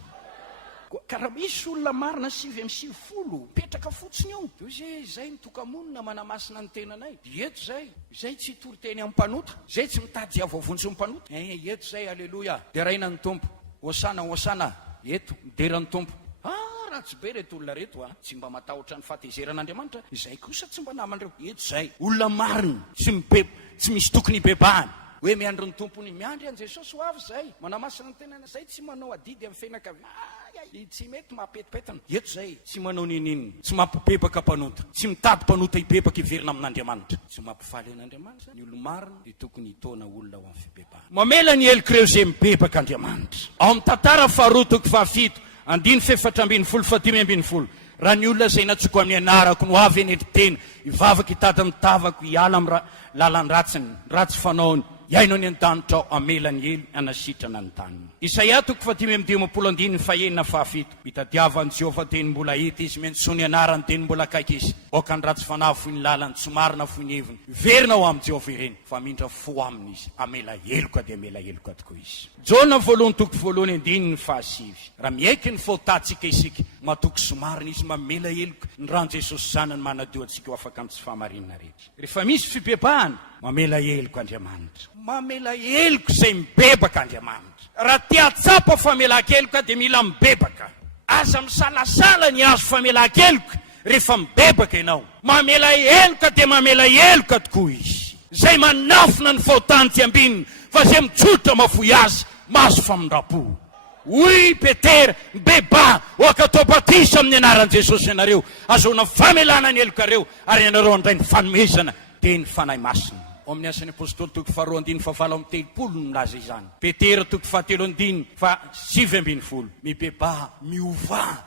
Ka raha misy olona marina 7:20 petraka fotsiny eo, dia hoe zay ny tokamonina manamasina ny tenanay. Eto zay tsy tory teny amin'ny mpanota, zay tsy mitady avavontsy ny mpanota. Eto zay, aleloia. Dia raina ny tompo, hosana hosana, eto midera ny tompo. Tsy be reto olona reto tsy mba matahotra ny fahatezeran'Andriamanitra. Izay kosa tsy mba namandreo. Eto zay olona marina tsy misy tokony hibebahana. hoe miandro ny tompony miandry an jesosy ho avy zay manamasina ny tenana zay tsy manao adidy amin'ny fianakaviana tsy mety mampetipetana eto zay tsy manao ninininy tsy mampibebaka mpanota tsy mitady mpanota hibebaka hiverina amin'Andriamanitra tsy mampifaly an'Andriamanitra ny olo marina dia tokony hitona olona ho amin'ny fibebahana mamela ny elikireo zay mibebaka Andriamanitra ao amin'ny tantara faharoa toko fahafito andiny fefatra ambin'ny folo fatimy ambin'ny folo raha ny olona zay natsoko amin'ny anarako no avy eny etitena hivavaka hitady mitavako hiala amin'ny lalan-dratsiny ratsy fanaony iaino ny an-danitra ao amela ny ely anasitrana ny taniny Isaia toko fatimy amby dimampolo andiny fahenina fahafito mitadiavan'i Jehovah teny mbola hita izy mentsoa ny anarany teny mbola kaiky izy oka ny ratsy fanahy foy ny lalany tsy marina foy ny heviny verina ho amin'ny Jehovah ireny fa mindra fo aminy izy amela heloka dia amela heloka tokoa izy Jona voalohany toko voalohany andininy fahasivy raha miaiky ny fotatsika isika matoko somarina izy mamela heloka ny rano Jesosy zanany manadio antsika ho afaka amin'ny tsy fahamarinana rehetra rehefa misy fibebahana mamela heloka Andriamanitra mamela heloka zay mibebaka Andriamanitra raha tia tsapa famelan-keloka dia mila mibebaka aza misalasala ny azo famelan-keloka rehefa mibebaka ianao mamela heloka dia mamela heloka tokoa izy zay manafina ny faotany ty ambininy fa zay mitsotra mafoy azy mahazo famindrapo hoy Petera mibeba oakatao batisa amin'ny anaran'i Jesosy ianareo azona famelana ny helokareo ary ianareo andray ny fanomezana dia ny fanahy masina ao amin'ny asan'ny apôstôly toko faharoa andiny favalo amin'ny telopolo no milaza izany Petera toko fahatelo andiny fa sivy ambin'ny folo mibeba miova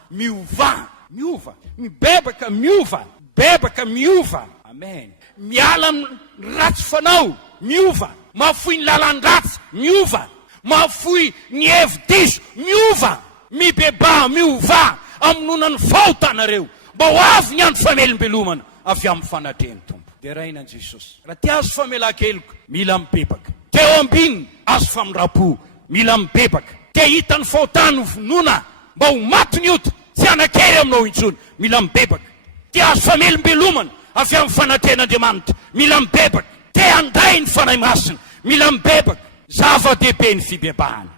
mibebaka miova bebaka miova amen miala amin'ny ratsy fanao miova mafoy ny lalan-dratsy miova mafoy ny hevi-diso miova mibeba miova aminonany faotanareo mba ho avy ny andro famelombelomana avy amin'ny fanatrehany tompo dia rainan'i Jesosy raha ty azo famelan-keloka mila mibebaka te eo ambininy azo famindrapo mila mibebaka te hita ny faotany vonona mba ho maty ny ota tsy anakery aminao intsony mila mibebaka te azo famelombelomana avy amin'ny fanatrehan'Andriamanitra mila mibebaka te andray ny fanahy masina mila mibebaka zava-dehibe ny fibebahana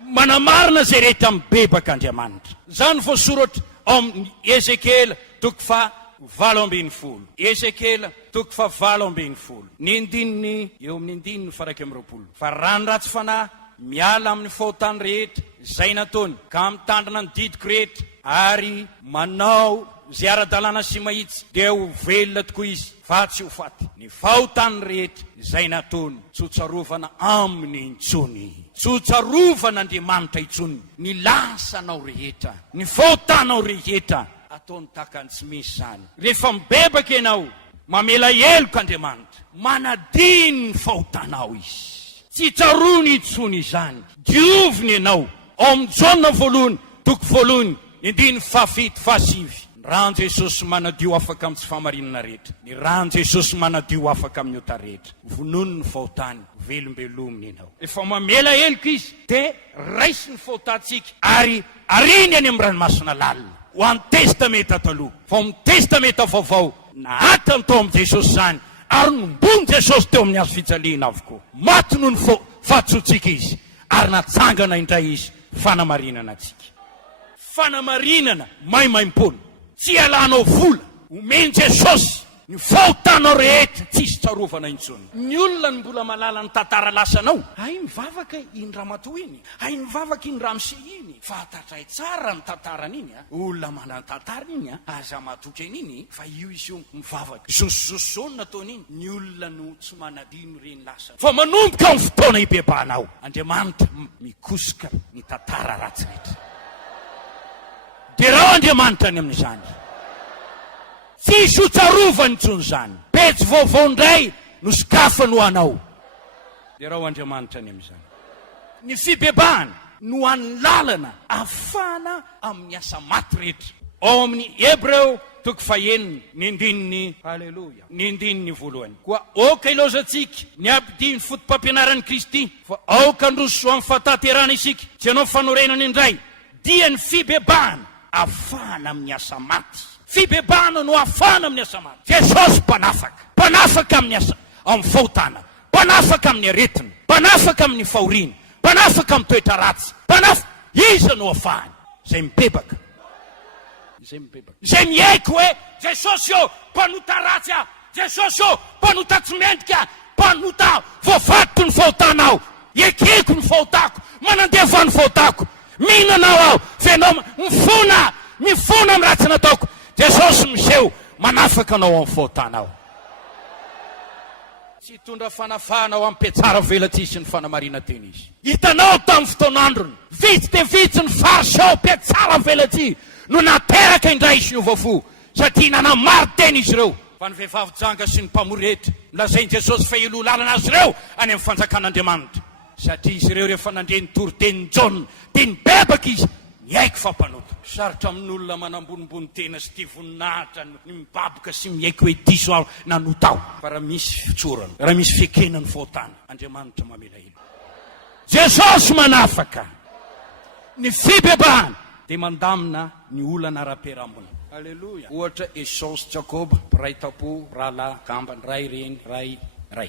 manamarina zay rehetra mibebaka Andriamanitra zany voasoratra ao amin'ny Ezekela toko fa valo ambin'ny folo Ezekela toko fa valo ambin'ny folo ny andininy eo amin'ny andininy faraiky amin'ny roapolo fa raha ny ratsy fanahy miala amin'ny faotany rehetra zay nataony ka mitandrina ny didiko rehetra ary manao zay ara-dalàna sy mahitsy dia ho velona tokoa izy fa tsy ho faty ny faotany rehetra zay nataony tsotsarovana aminy intsony tsotsarovanaandriamanitra intsony ny lasanao rehetra ny faotanao rehetra ataony takany tsy misy zany rehefa mibebaka ianao mamela heloka Andriamanitra manadiny ny faotanao izy tsy tsarony intsony izany dioviny ianao ao amin'ny Jona voalohany toko voalohany andiny fahafito fahasivy rano Jesosy manadio afaka amin'ny tsy fahamarinana rehetra ny rano Jesosy manadio afaka amin'ny ota rehetra vonono ny faotany velombelominy ianao rehefa mamela heloka izy dia raisy ny faotantsika ary ariny any amin'ny ranomasina lalina ho an'ny testamenta taloha fa amin'ny testamenta vaovao nahatany tao amin'ny Jesosy zany ary nombony Jesosy teo amin'ny azo fijaliana avokoa maty noho ny fahatsotsika izy ary natsangana indray izy fanamarinana atsika fanamarinana maimaim-pona tsy alanao vola omeny Jesosy ny faotanao rehetra tsisy tsarovana intsony ny olona ny mbola malala ny tantara lasanao ay mivavaka iny ramatoa iny ay mivavaka iny ramose iny fahatatray tsara ny tantaran'iny olona manana tantara iny aza matotra iny fa io izy io mivavaka zosizosony nataon'iny ny olona no tsy manadino reny lasana fa manomboka amin'ny fotoana hibebanao Andriamanitra mikosoka ny tantara ratsy rehetra dia raha Andriamanitra any amin'izany tsisy ho tsarovany intsony zany pejy vaovao indray no sokafa no anao dia raha ho Andriamanitra any amin'izany ny fibebahana no an'ny lalana afana amin'ny asa maty rehetra ao amin'ny Hebreo toko fahenina ny andininy halleloja ny andininy voalohany koa aoka ilozantsika ny ampidiny fotom-pampianaran'i Kristy fa aoka androso amin'ny fataterana isika tsy anao fanorenana indray dia ny fibebahana afana amin'ny asa maty fibebahana no afana amin'ny asa maty Jesosy mpanafaka amin'ny asa amin'ny faotana mpanafaka amin'ny aretina mpanafaka amin'ny fahoriana mpanafaka amin'ny toetra ratsy iza no afahany zay mibebaka zay miaiky hoe Jesosy io mpanota ratsy Jesosy io mpanota tsy mendrika mpanota voafatotry ny fahotanao, ekeko ny fahotako, manandefa ny fahotako, mihinanao aho, fenao mifona amin'ny ratsy nataoko. Jesosy miseho manafaka anao amin'ny fahotanao. Tsy tondra fanafana ao amin'ny piatsara velatsisy ny fanamarina teny izy. Hitanao tamin'ny fotoan'androny, vitsy de vitsy ny fariseo piatsara velatsy no nateraka indray sy niovafo, satria nanamary teny izy ireo. Fa ny vehivavy janga sy ny mpamoretra lazainy Jesosy fa ilo lalana azy ireo any amin'ny fanjakan'Andriamanitra, satria izy ireo rehefa nandre ny tory teny Jaona dia nibebaka izy niaiky fampanoto. Sarotra amin'olona manambonimbony tena sy tia voninahitra ny mibaboka sy miaiky hoe diso aho nanota aho. Fa raha misy fitsorana, raha misy fekenany fahotana, Andriamanitra mamela ilo. Jesosy manafaka ny fibebahana dia mandamina ny olana ara-piarahamony. Alleluia. Ohatra Esau sy Jakoba, ray tapo, rahalahy gambany, ray reny, ray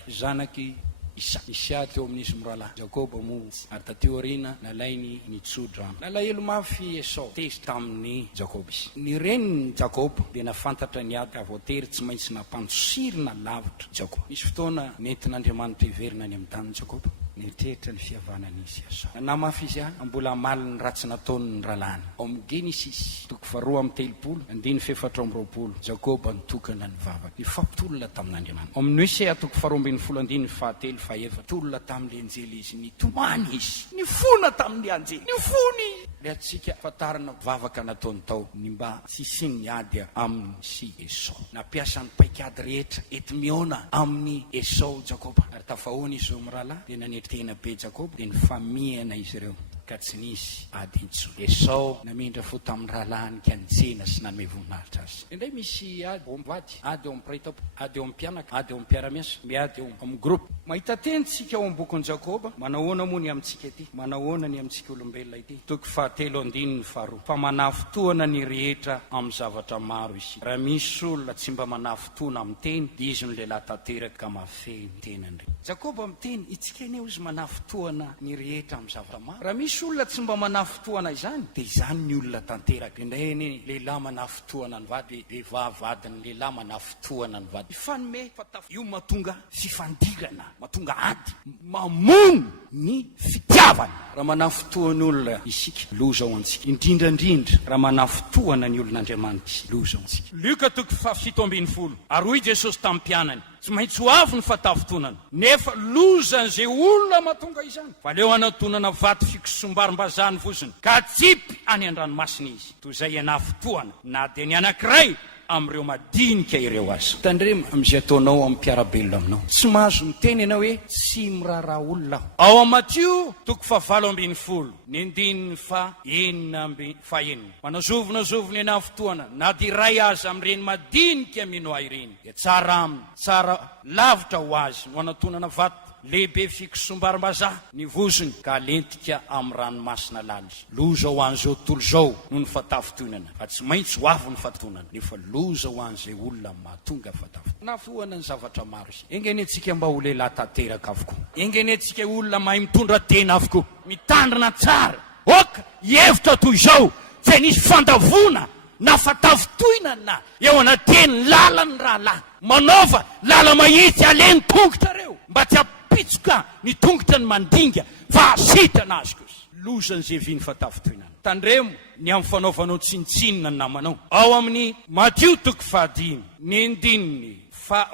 zanaky Isaka. Isaka teo amin'izy mirahalahy. Jakoba moa ary tateo aoriana nalainy nitsodra. Nalahelo mafy Esau tezy tamin'ny Jakoba izy. Ny reniny Jakoba dia nafantatra ny ady avoatery tsy maintsy nampandosirina lavitra Jakoba. Misy fotoana nentin'Andriamanitra hiverina any amin'ny tany Jakoba, nitehitra ny fihavanan'izy Esau. Namafy izy mbola maliny ny ratsy nataony ny rahalahy. Ao amin'ny Genesis 2:3-20, Jakoba nitokana ny vavaka. Nifampitolona tamin'Andriamanitra. Ao amin'ny Hosea 2:10-11, tolona tamin'le anjely izy, nitomany izy, nifona tamin'ny anjely, nifony. Le atsika fatarana vavaka nataony tao ny mba sisiny ny ady amin'ny sy Esau. Napiasa ny paikady rehetra ety-miona amin'ny Esau Jakoba. Ary tafahoana izy eo amin'ny rahalahy dia nanetitena be Jakoba dia nifamihana izy ireo ka tsy nisy ady intsony. Esau namindra fo tamin'ny rahalahiny kanjena sy nanome voninahitra azy. Indray misy ady ao mivady, ady ao amin'ny praitapo, ady ao amin'ny mpianaka, ady ao amin'ny mpiara-miasa, miady ao amin'ny groupe. Mahita tentsika ao am-bokon'i Jakoba, manahoana moa ny amintsika ity, manahoana ny amintsika olombelona ity. 2:7-2. Fa manafotoana ny rehetra amin'ny zavatra maro izy. Raha misy olona tsy mba manafotoana amin'ny teny, dia izy no lehilahy tanteraka ka mahafehy ny tenany. Jakoba miteny, itsikany izy manafotoana ny rehetra amin'ny zavatra maro. Raha misy olona tsy mba manafotoana izany, dia izany ny olona tanteraka. Indray ny lehilahy manafotoana ny vady, vehivavy vadiny lehilahy manafotoana ny vady. Ifanome fatafo io mahatonga fifandirana, mahatonga ady, mamono ny fitiavana. Raha manafotoana olona isika, loza ao antsika. Indrindrandrindra raha manafotoana ny olon'Andriamanitra, loza ao antsika. Luka 7:20. Ary hoy Jesosy tamin'ny mpianany, tsy maintsy ho avy ny fatafotonana, nefa lozan'izay olona mahatonga izany. Fa leo anatonana vaty fikisombarim-bazany fosiny, ka tsipy any an-dranomasina izy. Toy izay anafotoana na dia ny anankiray amin'ireo madinika ireo azy. Tandrema amin'izay ataonao amin'ny mpiarabelona aminao. Tsy mahazo miteny ianao hoe tsy miraharaha olona aho. Ao amin'ny Matio 7:9-9. Manazovonazovony anafotoana na dia iray azy amin'ireny madinika mino ahy ireny, dia tsara aminy, tsara lavitra ho azy no anatonana vaty lehibe fikisombarim-bazaha ny vozony ka alentika amin'ny ranomasina laly. Loza ho an'izao tontolo izao no ny fatafotonana, fa tsy maintsy ho avy ny fatafotonana, nefa loza ho an'izay olona mahatonga fatafotonana. Nafoana ny zavatra maro izy. Engenetsika mba ho lehilahy tanteraka avokoa. Engenetsika olona mahay mitondra tena avokoa, mitandrina tsara. Oka hevitra toy izao, tsy nisy fandavona na fatafotoinana eo anateny lalany rahalahy. Manaova lala mahitsy aleny tongotra reo mba tsy apitsoka ny tongotra ny mandinga fa asitrana azy kosa. Lozan'izay viny fatafotoinana. Tandremo ny amin'ny fanaovanao tsinitsinina ny namanao. Ao amin'ny Matio 5:2-20. Fa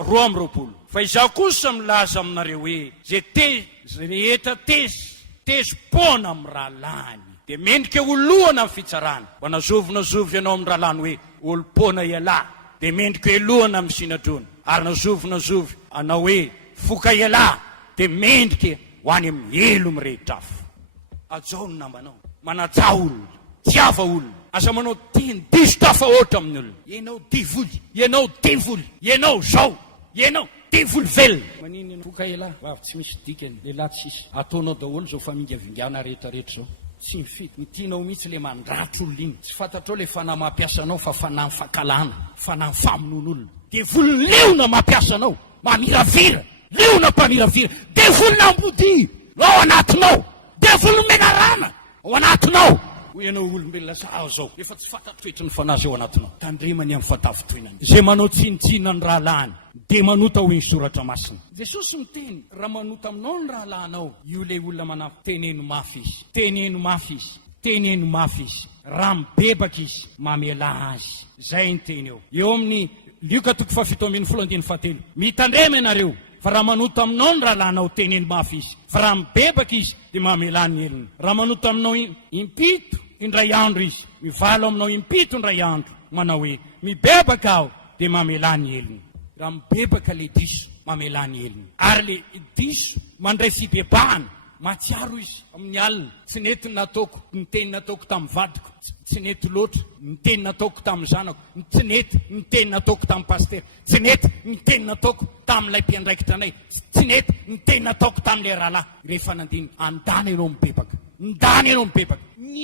izaho kosa milaza aminareo hoe zay rehetra tezo-pona amin'ny rahalahiny dia mendrika oloana amin'ny fitsarana. Manazovonazovy ianao amin'ny rahalahiny hoe olo-pona ialahy, dia mendrika elohana amin'ny sinadrona. Ary nazovonazovy anao hoe foka ialahy, dia mendrika ho any amin'ny elo mirehetra afo. Ajao ny namanao, manaja olona, tiava olona, aza manao teny diso tafahoatra amin'ny olona. Ianao devoly, ianao zao, ianao devoly velona. Manino foka ialahy, vavy tsy misy dikany, lehilahy tsisy. Ataonao daholo zao famingavingana rehetrarehetra zao. Tsy mifity, ny tianao mihitsy le mandratro olona iny. Tsy fantatrao le fanahy mampiasanao fa fanahy fakalana, fanahy famonon'olona. Devoly leona mampiasanao, mamiravira, leona mpamiravira, devoly nambody ao anatinao, devoly menarana ao anatinao. ho ianao olombelona sa zao efa tsy fatatoetry ny fanazy eo anatinao tandremany amin'ny fatavitoinany zay manao tsinitsinina ny rahalahany de manota ho iny soratra masina jesosy miteny raha manota aminao ny rahalahanao io le olona manafy teneno mafy izy teneno mafy izy teneno mafy izy raha mibebaka izy mamela azy zay ny teny eo amin'ny Luka 7:7 mitandrema ianareo fa raha manota aminao ny rahalahanao teneno mafy izy fa raha mibebaka izy de mamela ny elony raha manota aminao impito indray andro izy mivalo aminao impito indray andro manao hoe mibebaka aho de mamela ny elony raha mibebaka le diso mamela ny elony ary le diso mandray fibebahana matsiaro izy amin'ny alina tsy nety nataoko ny teny nataoko tamin'ny vadiko tsy nety loatra ny teny nataoko tamin'ny zanako tsy nety ny teny nataoko tamin'ny paster tsy nety ny teny nataoko tamin'ilay mpiandraikitra anay tsy nety ny teny nataoko tamin'ilay rahalahy rehefa nandiny andana ianao mibebaka ndana ianao mibebaka ny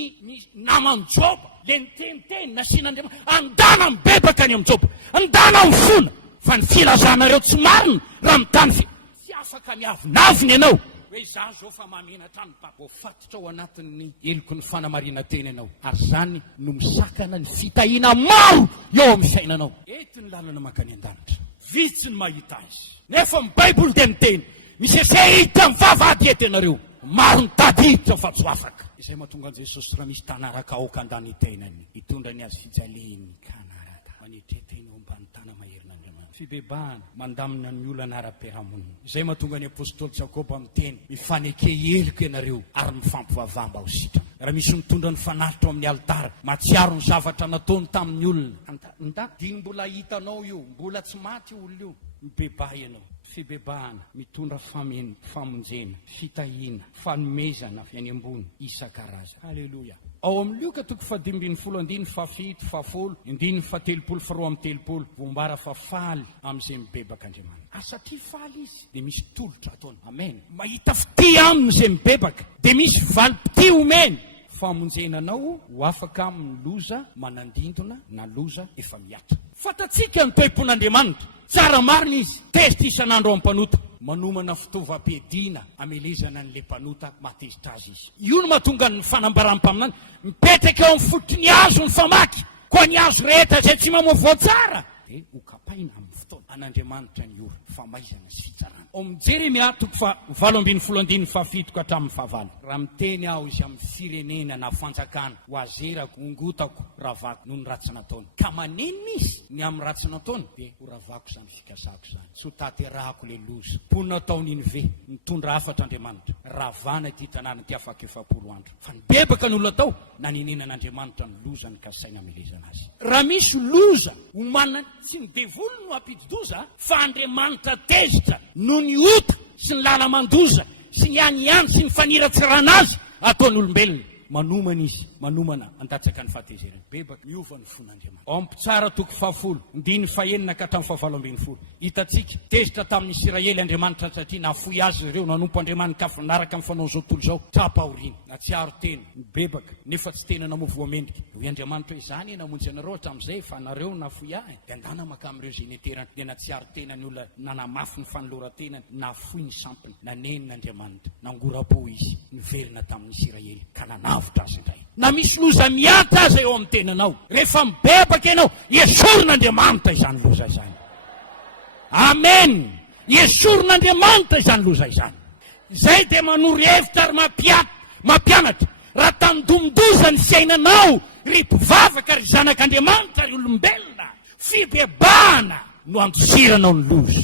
namanjoba le niteniteny nasian'Andriamanitra andana mibebaka ny aminjoba andana mifona fa ny filazanareo tsy marina raha mitany tsy afaka miavinavina ianao hoe za zao fa mamenatra ny babo fatotra ao anatin'ny eloko ny fanamarina teny ianao ary zany no misakana ny fitahiana maro eo amin'ny fiainanao ety ny lalana makany an-danitra vitsy ny mahita azy nefa ny baiboly dia miteny misese hita mivavady ety ianareo maro ny tadiditra fa tsy afaka izay mahatonga an' Jesosy raha misy tanaraka aoka andany tenany hitondra ny azy fijaleny kanaraka manetreteny ombany tana maherin'Andriamanitra fibebahana mandamina ny olana ara-piarahamonina izay mahatonga ny apôstôly Jakoba amin'ny teny mifaneke heloka ianareo ary mifampivavaha mba ho sitrana raha misy mitondra ny fanaritra amin'ny altara matsiaro ny zavatra nataony tamin'ny olona ndadiny mbola hitanao io mbola tsy maty olona io mibebaha ianao fibebahana mitondra famonjena fitahiana fanomezana avy any ambony isan-karazany haleloia ao amin'ny Luka 5:7-10 vombara fa faly amin'izay mibebaka Andriamanitra satria faly izy dia misy tolotra ataony amen mahita fity aminy izay mibebaka dia misy valim-pity omeny famonjenanao ho afaka amin'ny loza manandindona na loza efa miatra fatatsika ny toepon'Andriamanitra tsara marina izy tezitra isan'andro amin'ny mpanota manomana fitaovam-piadiana amelezana n'le mpanota matezitra azy izy io no mahatonga ny fanambaram-paminany mipetraka eo amin'ny fotony azo ny famaky koa ny azo rehetra zay tsy mamovoa tsara dia ho kapaina amin'ny fotoana an'Andriamanitra ny ora famaizana sy fitsarana ao amin'ny Jeremia 8:7-7 raha miteny aho izy amin'ny firenena na fanjakana ho azerako ongotako ravako noho ny ratsy nataony ka manenina izy ny amin'ny ratsy nataony dia ho ravako zany fikasako zany tsy ho taterahako le loza ponina tao Ninive nitondra afatra Andriamanitra ravana ity tanàna ty afaka 7 andro fa nibebaka ny olona tao nanenenan'Andriamanitra ny loza ny kasaina amelezana azy raha misy loza ho manana tsy ny devoly no ampidi-doza fa Andriamanitra tezitra no ny ota sy ny lala mandoza sy ny any sy ny faniratsirana azy ataony olombelona manomana izy manomana andatsaka ny fahatezerany bebaka miova ny fon'Andriamanitra ao Mpitsara 10:9-7 hitatsika tezitra tamin'ny Israely Andriamanitra satria nafoy azy ireo nanompo Andriamanitra naraka amin'ny fanao zao tontolo zao tapaoriana natsiaro teny mibebaka nefa tsy tena namovoa mendrika hoe Andriamanitra hoe zany namonjy anareo hatramin'izay fa nareo nafoy ahy dia andana maka amin'ireo zay neterana dia natsiaro tena ny olona nanamafy ny fanoloran-tenany nafoy ny sampiny nanenon'Andriamanitra nangora-po izy niverina tamin'ny Israely ka nanavotra azy indray na misy loza miata azy eo amin'ny tenanao rehefa mibebaka ianao esorin'Andriamanitra izany loza izany amen esorin'Andriamanitra izany loza izany zay dia manoro hevitra ary mampianatra raha tandomdoza ny fiainanao ry mpivavaka ry zanak'Andriamanitra ry olombelona fibebahana no andosiranao ny loza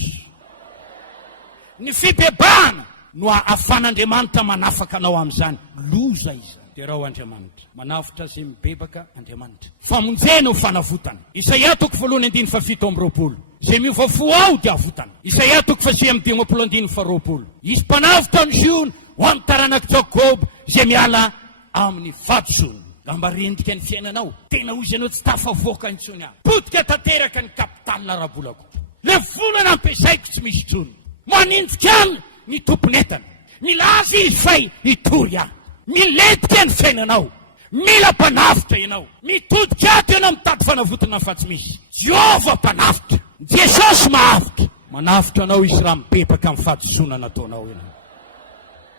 ny fibebahana no ahafan'Andriamanitra manafaka anao amin'izany loza izany dia raha ho Andriamanitra manavotra zay mibebaka Andriamanitra famonjena ho fanavotana Isaia 1:7 zay miovafo ao dia avotana Isaia 6:20 izy mpanavotra ny ziony ho amin'ny taranak'i Jakoba zay miala amin'ny vadozony lamba rendrika ny fiainanao tena hozy ianao tsy tafavoaka intsony aho potika tanteraka ny kapitalina rahabolako le volana ampiasaiko tsy misy tsony manindrika any ny tomponentana milaza izy fay hitory ahy miletika ny fiainanao mila mpanavitra ianao mitodika ato ianao mitady fanavotana fa tsy misy Jehova mpanavitra Jesosy mahavitra manavitra anao izy raha mibebaka amin'ny fahadisoana nataonao ianao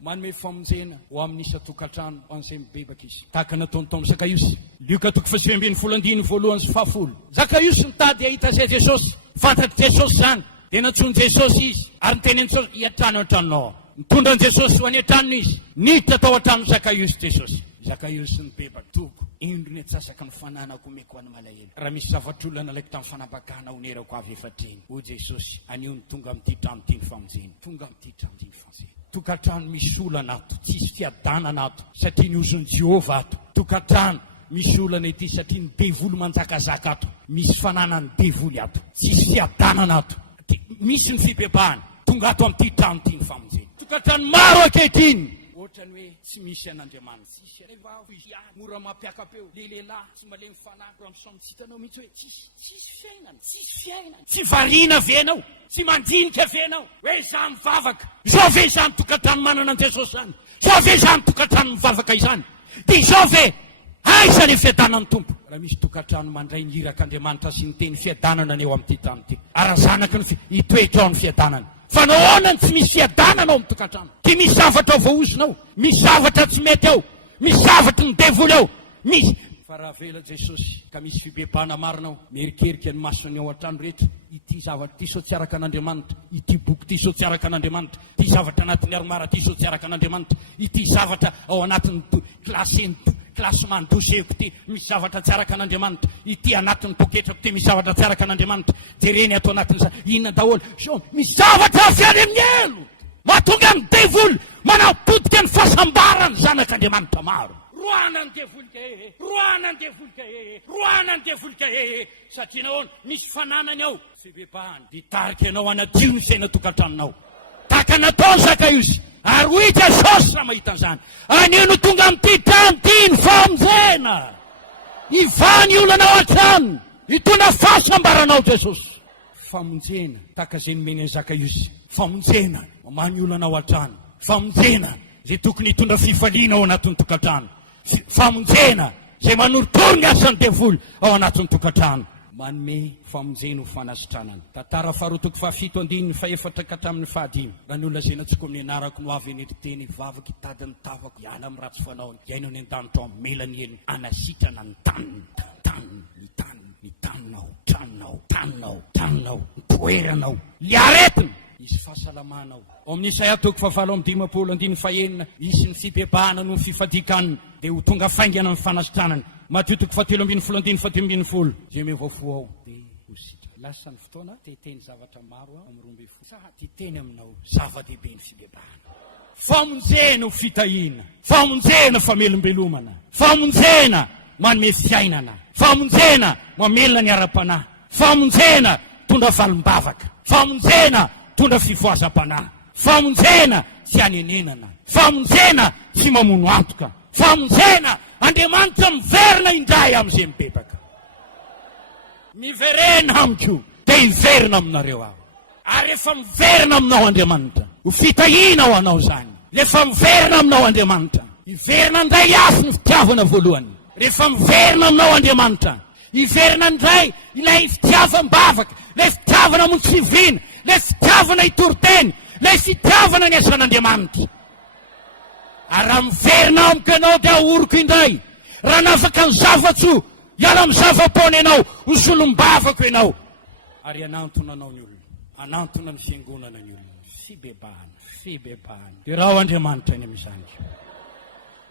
manome famonjena ho amin'isa tokantrano ho an'izay mibebaka izy tahaka nataony tamin'ny Zakaiosy lioka toko fasiambin'ny volandiny voalohany sy fahafolo. Zakaiosy nitady ahita izay Jesosy, fantatry Jesosy zany dia nantsony Jesosy izy ary niteny Jesosy hiatrano an-tranonao. Mitondra Jesosy ho any an-tranony izy, niditra tao an-trano Zakaiosy Jesosy. Zakaiosy nibebaka toko indro ny atsasaka ny fananako omeko any malahelo. Raha misy zavatr'olona nalaiko tamin'ny fanambakana onerako avy efatreny. O Jesosy, anio ny tonga amin'ity trano ity ny famonjena, tonga amin'ity trano ity ny famonjena. Tokantrano misy olana ato, tsisy fiadanana ato satria niozon'i Jehovah ato. Tokantrano misy olana ity satria ny devoly manjakazaka ato, misy fananany devoly ato, tsisy fiadanana ato, misy ny fibebahana, tonga ato amin'ity trano ity ny famonjena. Tokantrano maro ankehitriny ohatrany hoe tsy misy an'Andriamanitra, tsisy mora mampiakapeo le lehilahy tsy malemy fanahy amin'izao hitanao mihitsy hoe tsisy fiainana, tsy variana venao, tsy mandinika venao hoe za mivavaka, zao ve za tokantrano manana an Jesosy zany, zao ve za tokantrano mivavaka izany, dia zao ve aiza ny fiadanan'ny tompo. Raha misy tokantrano mandray ny irak'Andriamanitra sy ny teny fiadanana ny eo amin'ity trano ity, ara-zanaka ny hitoetra ao ny fiadanana. Fa nahoana tsy misy fiadanana ao amin'ny tokantrano? Ty misy zavatra voaozonao, misy zavatra tsy mety ao, misy zavatra ny devoly ao, misy. Fa raha vela Jesosy ka misy fibebahana marinao, merikerika ny masony ao an-trano rehetra, ity zavatra ty sao tsy araka an'Andriamanitra, ity boky ty sao tsy araka an'Andriamanitra, ity zavatra anatin'ny aromara ty sao tsy araka an'Andriamanitra, ity zavatra ao anatin'ny klasy mandoseko ty misy zavatra tsy araka an'Andriamanitra, ity anatin'ny poketrako ty misy zavatra tsy araka an'Andriamanitra, jereny ato anatin'ny inona daholo misy zavatra avy any amin'ny elo mahatonga amin'ny devoly manapodika ny fahasambarany zanak'Andriamanitra maro. Roana ny devoly ka satria nahoana misy fananany ao, fibebahany ditarika ianao anadio ny saina tokantranonao tahaka nataony Zakaiosy. Ary hoy Jesosy raha mahita an'izany, anio no tonga amin'ity trano ity ny famonjena, ivany olana ao an-trano, hitondra fahasambaranao Jesosy. Famonjena tahaka izay nomeny an'i Zakaiosy, famonjena mamany olana ao an-trano, famonjena izay tokony hitondra fifaliana ao anatin'ny tokantrano, famonjena izay manorotoro ny asan'ny devoly ao anatin'ny tokantrano. Manome famonjena ho fanasitranana. Tantara faharoa toko fahafito andininy faefatra ka hatramin'ny fahadimy. Raha ny olona izay natsika amin'ny anarako no avy eny teny vavaka hitady ny tavako hiala amin'ny ratsy fanaony, iainao ny an-danitra ao mela ny eliny anasitrana ny tanonao nitoeranao liaretina misy fahasalamanao. Ao amin'ny Isaia toko fahavalo amby dimapolo andininy fahaenina, misy ny fibebahana no ny fifadikanana dia ho tonga faingana ny fanasitranana. Mateo toko fahatelo ambin'ny folo andininy fahatelo ambin'ny folo, zay mevafo ao dia hositra lasa ny fotoana teteny zavatra maro amin'ny roa ambin'ny folo sa titeny aminao zava-dehibe ny fibebahana. Famonjena ho fitahiana, famonjena famelombelomana, famonjena manome fiainana, famonjena mamelona ny ara-panahy, famonjena tondra valim-bavaka, famonjena tondra fivoazam-panahy, famonjena tsy anenenana, famonjena tsy mamono antoka, famonjena Andriamanitra miverina indray amin'izay mibebaka. Miverena amiko dia hiverina aminareo aho. Ary rehefa miverina aminao Andriamanitra, ho fitahiana ho anao zany. Rehefa miverina aminao Andriamanitra, hiverina indray afo ny fitiavana voalohany. Rehefa miverina aminao Andriamanitra, hiverina indray ilay fitiavam-bavaka, ilay fitiavana mony tsivina, ilay fitiavana hitoroteny, ilay fitiavana ny asan'Andriamanitra. Ary raha miverina amiko ianao dia ahoroko indray. Raha nafaka ny zavatso, hiala amin'ny zava-pona ianao, ho solom-bavako ianao. Ary anantona anao ny olona, anantona ny fiangonana ny olona, fibebahana. Dia raha ho Andriamanitra any amin'izany.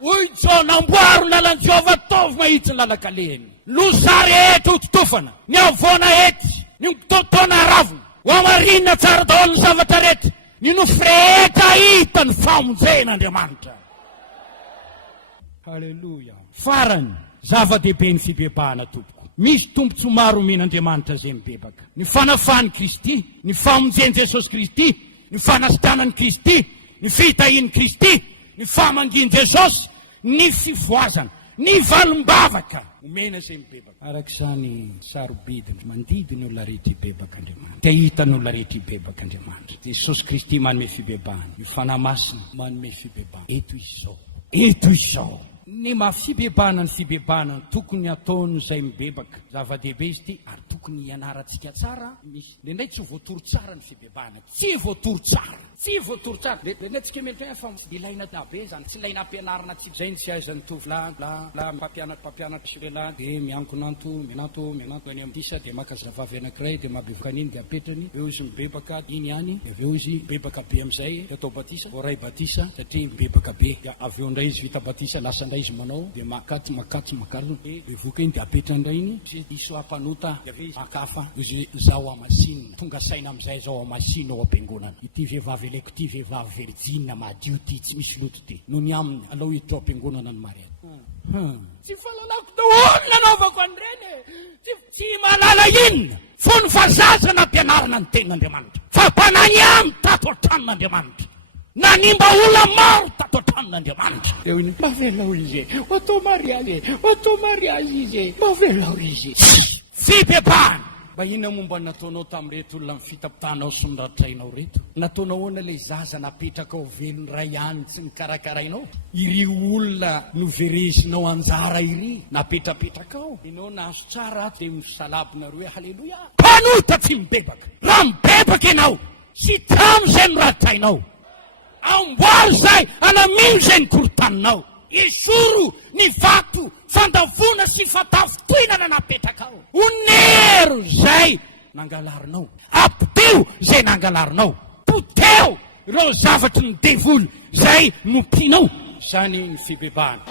Hoy Jona, namboaro ny lalan'i Jehovah, ataovy mahitsy ny lalan-kalehany. Lozary rehetra ho totofana, ny avoana hety, ny mitotona ravina, ho amarinina tsara daholo ny zavatra rehetra, ny nofo rehetra hita ny famonjen'Andriamanitra. Halleluja. Farany zava-dehibe ny fibebahana tompoko. Misy tombontsoa maro omen'Andriamanitra izay mibebaka. Ny fanafahany Kristy, ny famonjeny Jesosy Kristy, ny fanasitranany Kristy, ny fitahiany Kristy, ny famanginy Jesosy, ny fivoazana, ny valim-bavaka omena izay mibebaka. Arak'izany sarobidiny mandidiny olona rehetra hibebaka Andriamanitra. Dia hitany olona rehetra hibebaka Andriamanitra. Jesosy Kristy manome fibebahana, ny fanahy masina manome fibebahana. Eto izao. ny mafibebana ny fibebana tokony ataony izay mibebaka zava-dehibe izy ty ary tokony ianarantsika tsara misy lendray tsy voatoro tsara ny fibebana tsy voatoro tsara le tsika mety fa ilaina be zany tsy ilaina ampianarana tsy zay ny tsy aizan'ny tovolahy la mpampianatra sirelahy de miankonanto menanto any amin'ny tisa de maka zavavy anankiray de mahabevoka an'iny de apetrany eo izy mibebaka iny any de aveo izy mibebaka be am'izay atao batisa voray batisa satria mibebaka be avy eo indray izy vita batisa lasa indray izy manao de makatso de bevoka iny de apetra indray iny sy iso ampanota de ave izy makafa izy zao amasinina tonga saina am'izay zao amasina ao ampiangonana ity vehivavy eleko ty vehivavy verjina madio ty tsy misy loto ty no ny aminy alao hiditra ao ampiangonana ny mariana tsy fahalalako daholo nanaovako an'ireny tsy malala inona fony fazazana ampianarana ny tenin'Andriamanitra fa mpanany any tato an-tranon'Andriamanitra nanimba olona maro tato an-tranon'Andriamanitra eo iny mavelao izy atao mariazy izy mavelao izy fibebana mba ina momba nataonao tamin'reto olona mifitapitanao sy nyratrainao reto nataonao hoana ilay zaza napetraka ao velony ray any tsy nikarakarainao iry olona noverezinao anjara iry napetrapetraka ao inao nahazo tsara de misalabinareo hoe halleloia mpanota tsy mibebaka raha mibebaka ianao sy tramo zay noratrainao amboary zay anamino zay nikorotaninao isoro ny vato fandavona sy fatafitoinana napetraka ao onero zay nangalarinao apiteo zay nangalarinao poteo ireo zavatry ny devoly zay nompianao zany ny fibebahana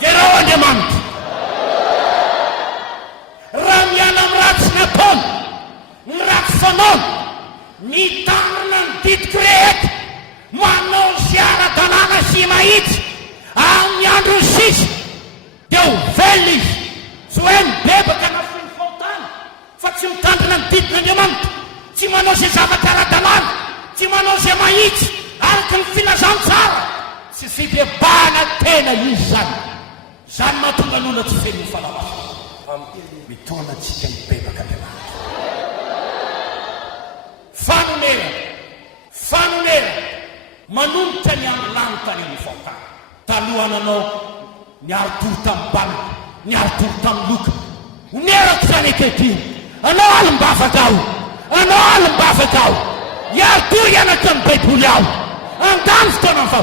de rao Andriamanitra raha miana amin'ny ratsy nataony ny ratsy fanaony ny tanana ny didiko rehetra manao sy ara-dalàna sy mahitsy amin'ny andro ny sisa de ho velona izy sy hoe mibebaka nafony fahotana fa tsy mitandrina ny didin'Andriamanitra tsy manao izay zavatra ara-dalàna tsy manao izay mahitsy araka ny filazantsara sy fibebahana tena izy zany mahatonga n'olona tsy feno ny fahalasana mitona antsika mibebaka Andriamanitra fanonera manombotra ny amin'ny lano tany amin'ny fahotana talohananao niarotoro tamin'ny balina niarotoro tamin'ny loka onerako zany ankehitriny anao alimbafaka ao iarotoro ianatra amin'ny baiboly aho andany fotoana fa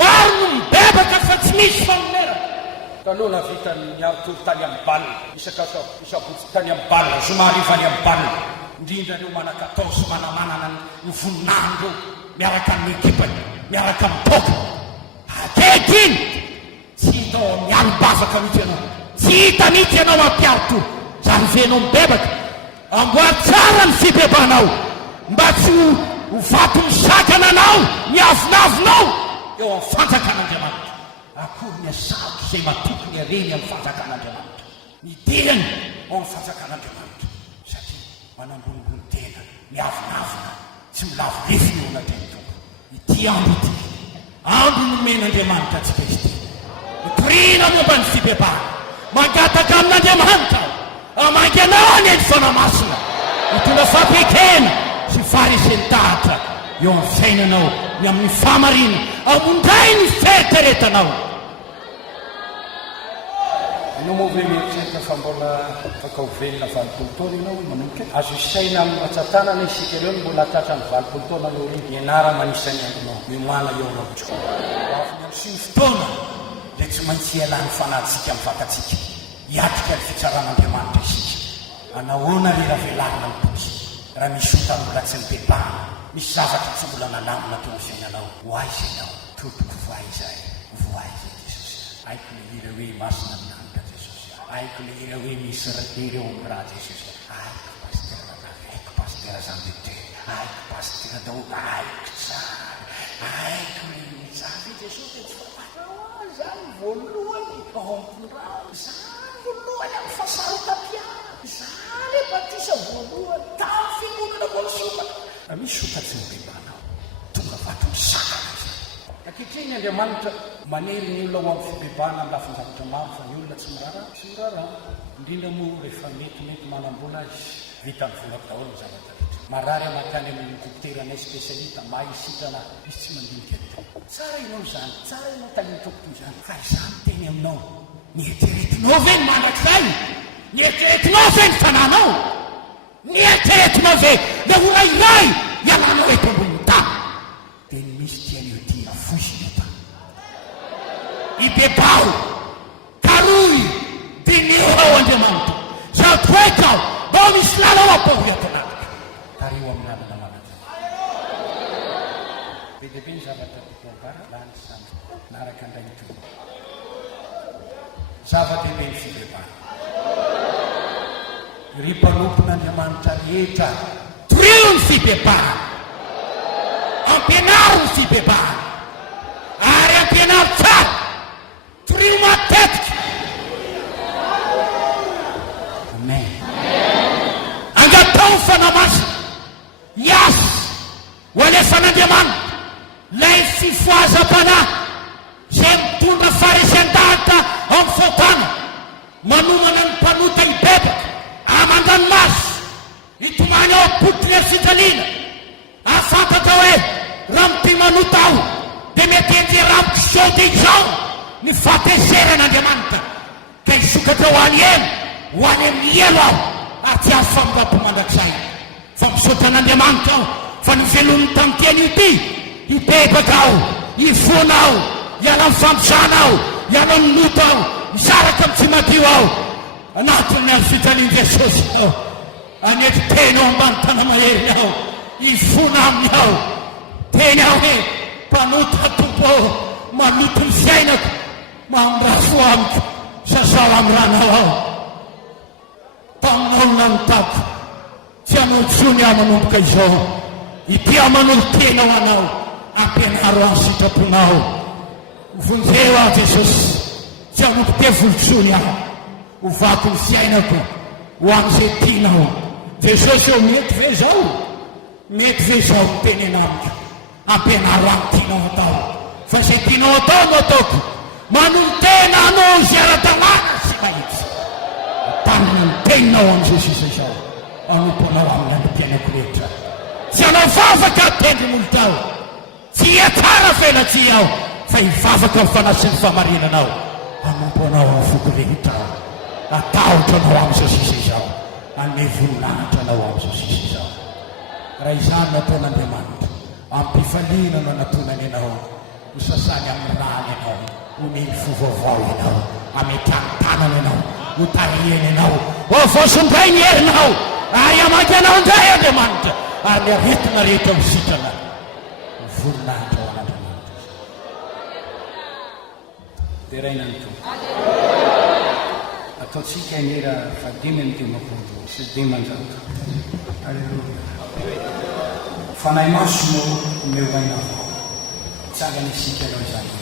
maro no mibebaka fa tsy misy famonerana taloha navita niarotoro tany amin'ny balina isabotsy tany amin'ny balina zomarivany amin'ny balina indrindra reo manakatao sy manamanana ny voninahindreo miaraka amin'ny ekipany miaraka amin'ny toka akehitriny tsy hitao mialimbafaka mihitsy ianao tsy hita mihitsy ianao mampiarotoro zany venao mibebaka amboary tsara ny fibebanao mba tsy ho vato misakana anao miavinavinao eo amin'ny fanjakan'Andriamanitra akory ny asako zay matokony areny amin'ny fanjakan'Andriamanitra midirany ao amin'ny fanjakan'Andriamanitra satria manambonimbony tena miavinavina tsy milavilefiny eo anatrany tompo ity andro ity andro nomen'Andriamanitra atsika izy ty mitorina momba ny fibebahana mangataka amin'Andriamanitra amangy anao any eny fanamasina mitondra fampekena sy farisentahatra eo amin'ny fiainanao ny amin'ny famarina amondray ny feritreretanao ianao moa hoe mieritreritra fa mbola afaka hovelona valopolo taona ianao manomboka azo isaina amin'ny ratsan-tanana isika ireo no mbola hatratra ny valopolo taona no nianara manisany andronao mimana eo anaotro afony sy ny fotoana dia tsy maintsy ialany fanahintsika amin'ny vatatsika hiatrika ny fitsaran'Andriamanitra isika anahoana le raha velarina ny boky raha misy otany mbola tsy mibebahana misy zavatra tsy mbola nalamina teo amin'ny fiainanao hoaiza ianao topoko voaizay Jesosy aiko le hira hoe masina minanitra Jesosy aiko le hira hoe misy ireo amiraha Jesosy aiko pastera Zambete aiko pastera Daoda aiko tsara aiko le mitsavy Jesosy tsy fatarao zany voalohany ampindrao zany voalohany amin'ny fasarotam-piara zany batisa voalohany tamin'ny fiangonana voasokatra raha misy sokatsy mibebanao tonga vatony sakana zany ankehitriny Andriamanitra manery ny olona ho amin'ny fibebahana amin'ny lafiny zavatra maro fa ny olona tsy mirara indrindra moa rehefa mety manam-bola izy vita ny volako daholo ny zavatra rehetra marary amakany amin'ny dokotera nay spesialita mahay sitrana izy tsy mandinika tsara ianao zany tsara ianao talinitoko toy zany fa izany teny aminao nieteretinao ve ny mandrakizay nieteretinao ve ny fananao nieteretinao ve le ora iray iananao eto amboniny tany de ny misy tian'io tia fosiny eta ibebao karoy dineo Andriamanitra zao toetrao bao misy lalao apahoy atanatika tareo amin'ny lalana manatsy be dehibe ny zavatra tokoabara lany samy naraka andray to zava-dehibe ny fibebana ry mpanompon'Andriamanitra rehetra torio ny fibebana ampianaro ny fibebana ary ampianaro tsara torio matetika amen angatao ny fanamasina iasy ho alefan'Andriamanitra lay fifoazam-panahy zay mitondra farisan-dahatra amin'ny fotana manomana ny mpanota ibebaka aman-dranomasy hitomany ao am-potony fijaliana afantatra hoe raha mity manota aho dia mety enjeramiko sao dia izao ny fahateseran'Andriamanitra ka hisokatra ho any elo ho any amin'ny elo aho ary tsy azo famirapo mandrakizay fa misaotra an'Andriamanitra aho fa ny velon'ny tantiany io ty hibebaka aho hifona aho hiala amin'ny fampisana aho hiala amin'ny nota aho misaraka amin'ny tsy madio aho anatin'ny any fijalian Jesosy aho anety teny ao ambany tana mahery aho hifona aminy aho teny aho hoe mpanota tompo aho maloto ny fiainako mandrafo amiko sasao amin'ny ranao aho tamin'olona ny tako tsy hanao tsony aho manomboka izao ity aho manolo tena ho anao ampianaro any sitraponao vonjeo aho Jesosy tsy hanompo te volontsony aho ho vaky ny fiainako ho amin'izay tianao Jesosy eo mety ve zao mety ve zao tenena amiko ampianaro any tianao atao fa zay tianao atao no ataoko manolo tena anao zy ara-dalàna sy mahitsy taniny ny teninao am' Jesosy izao anomponao amin'ny androm-piainako rehetra tsy anao vavaka tendrin'olo aho tsy iatsara felatsi aho fa hivavaka amin'ny fanasy ny famarinanao anomponao amin'ny foko rehetra ataotranao am' Jesosy izao ane voninahitra anao am' Jesosy izao raha izany nataon'Andriamanitra ampifaliana no anatonany ianao ho sasany amin'ny rany ianao homely fovaovao ianao ametrany-tanana ianao ho tarihany ianao ho voasondray ny herinao ary amaky anao indray Andriamanitra ary ny aretina rehetra misitrana voninahitra ho an'Andriamanitra dia raina ny tompo ataontsika nera fadimy amin'ny dimampolo sy dimanjato alleluia fanahy maso no omehoaina avao tsangana isika anao izany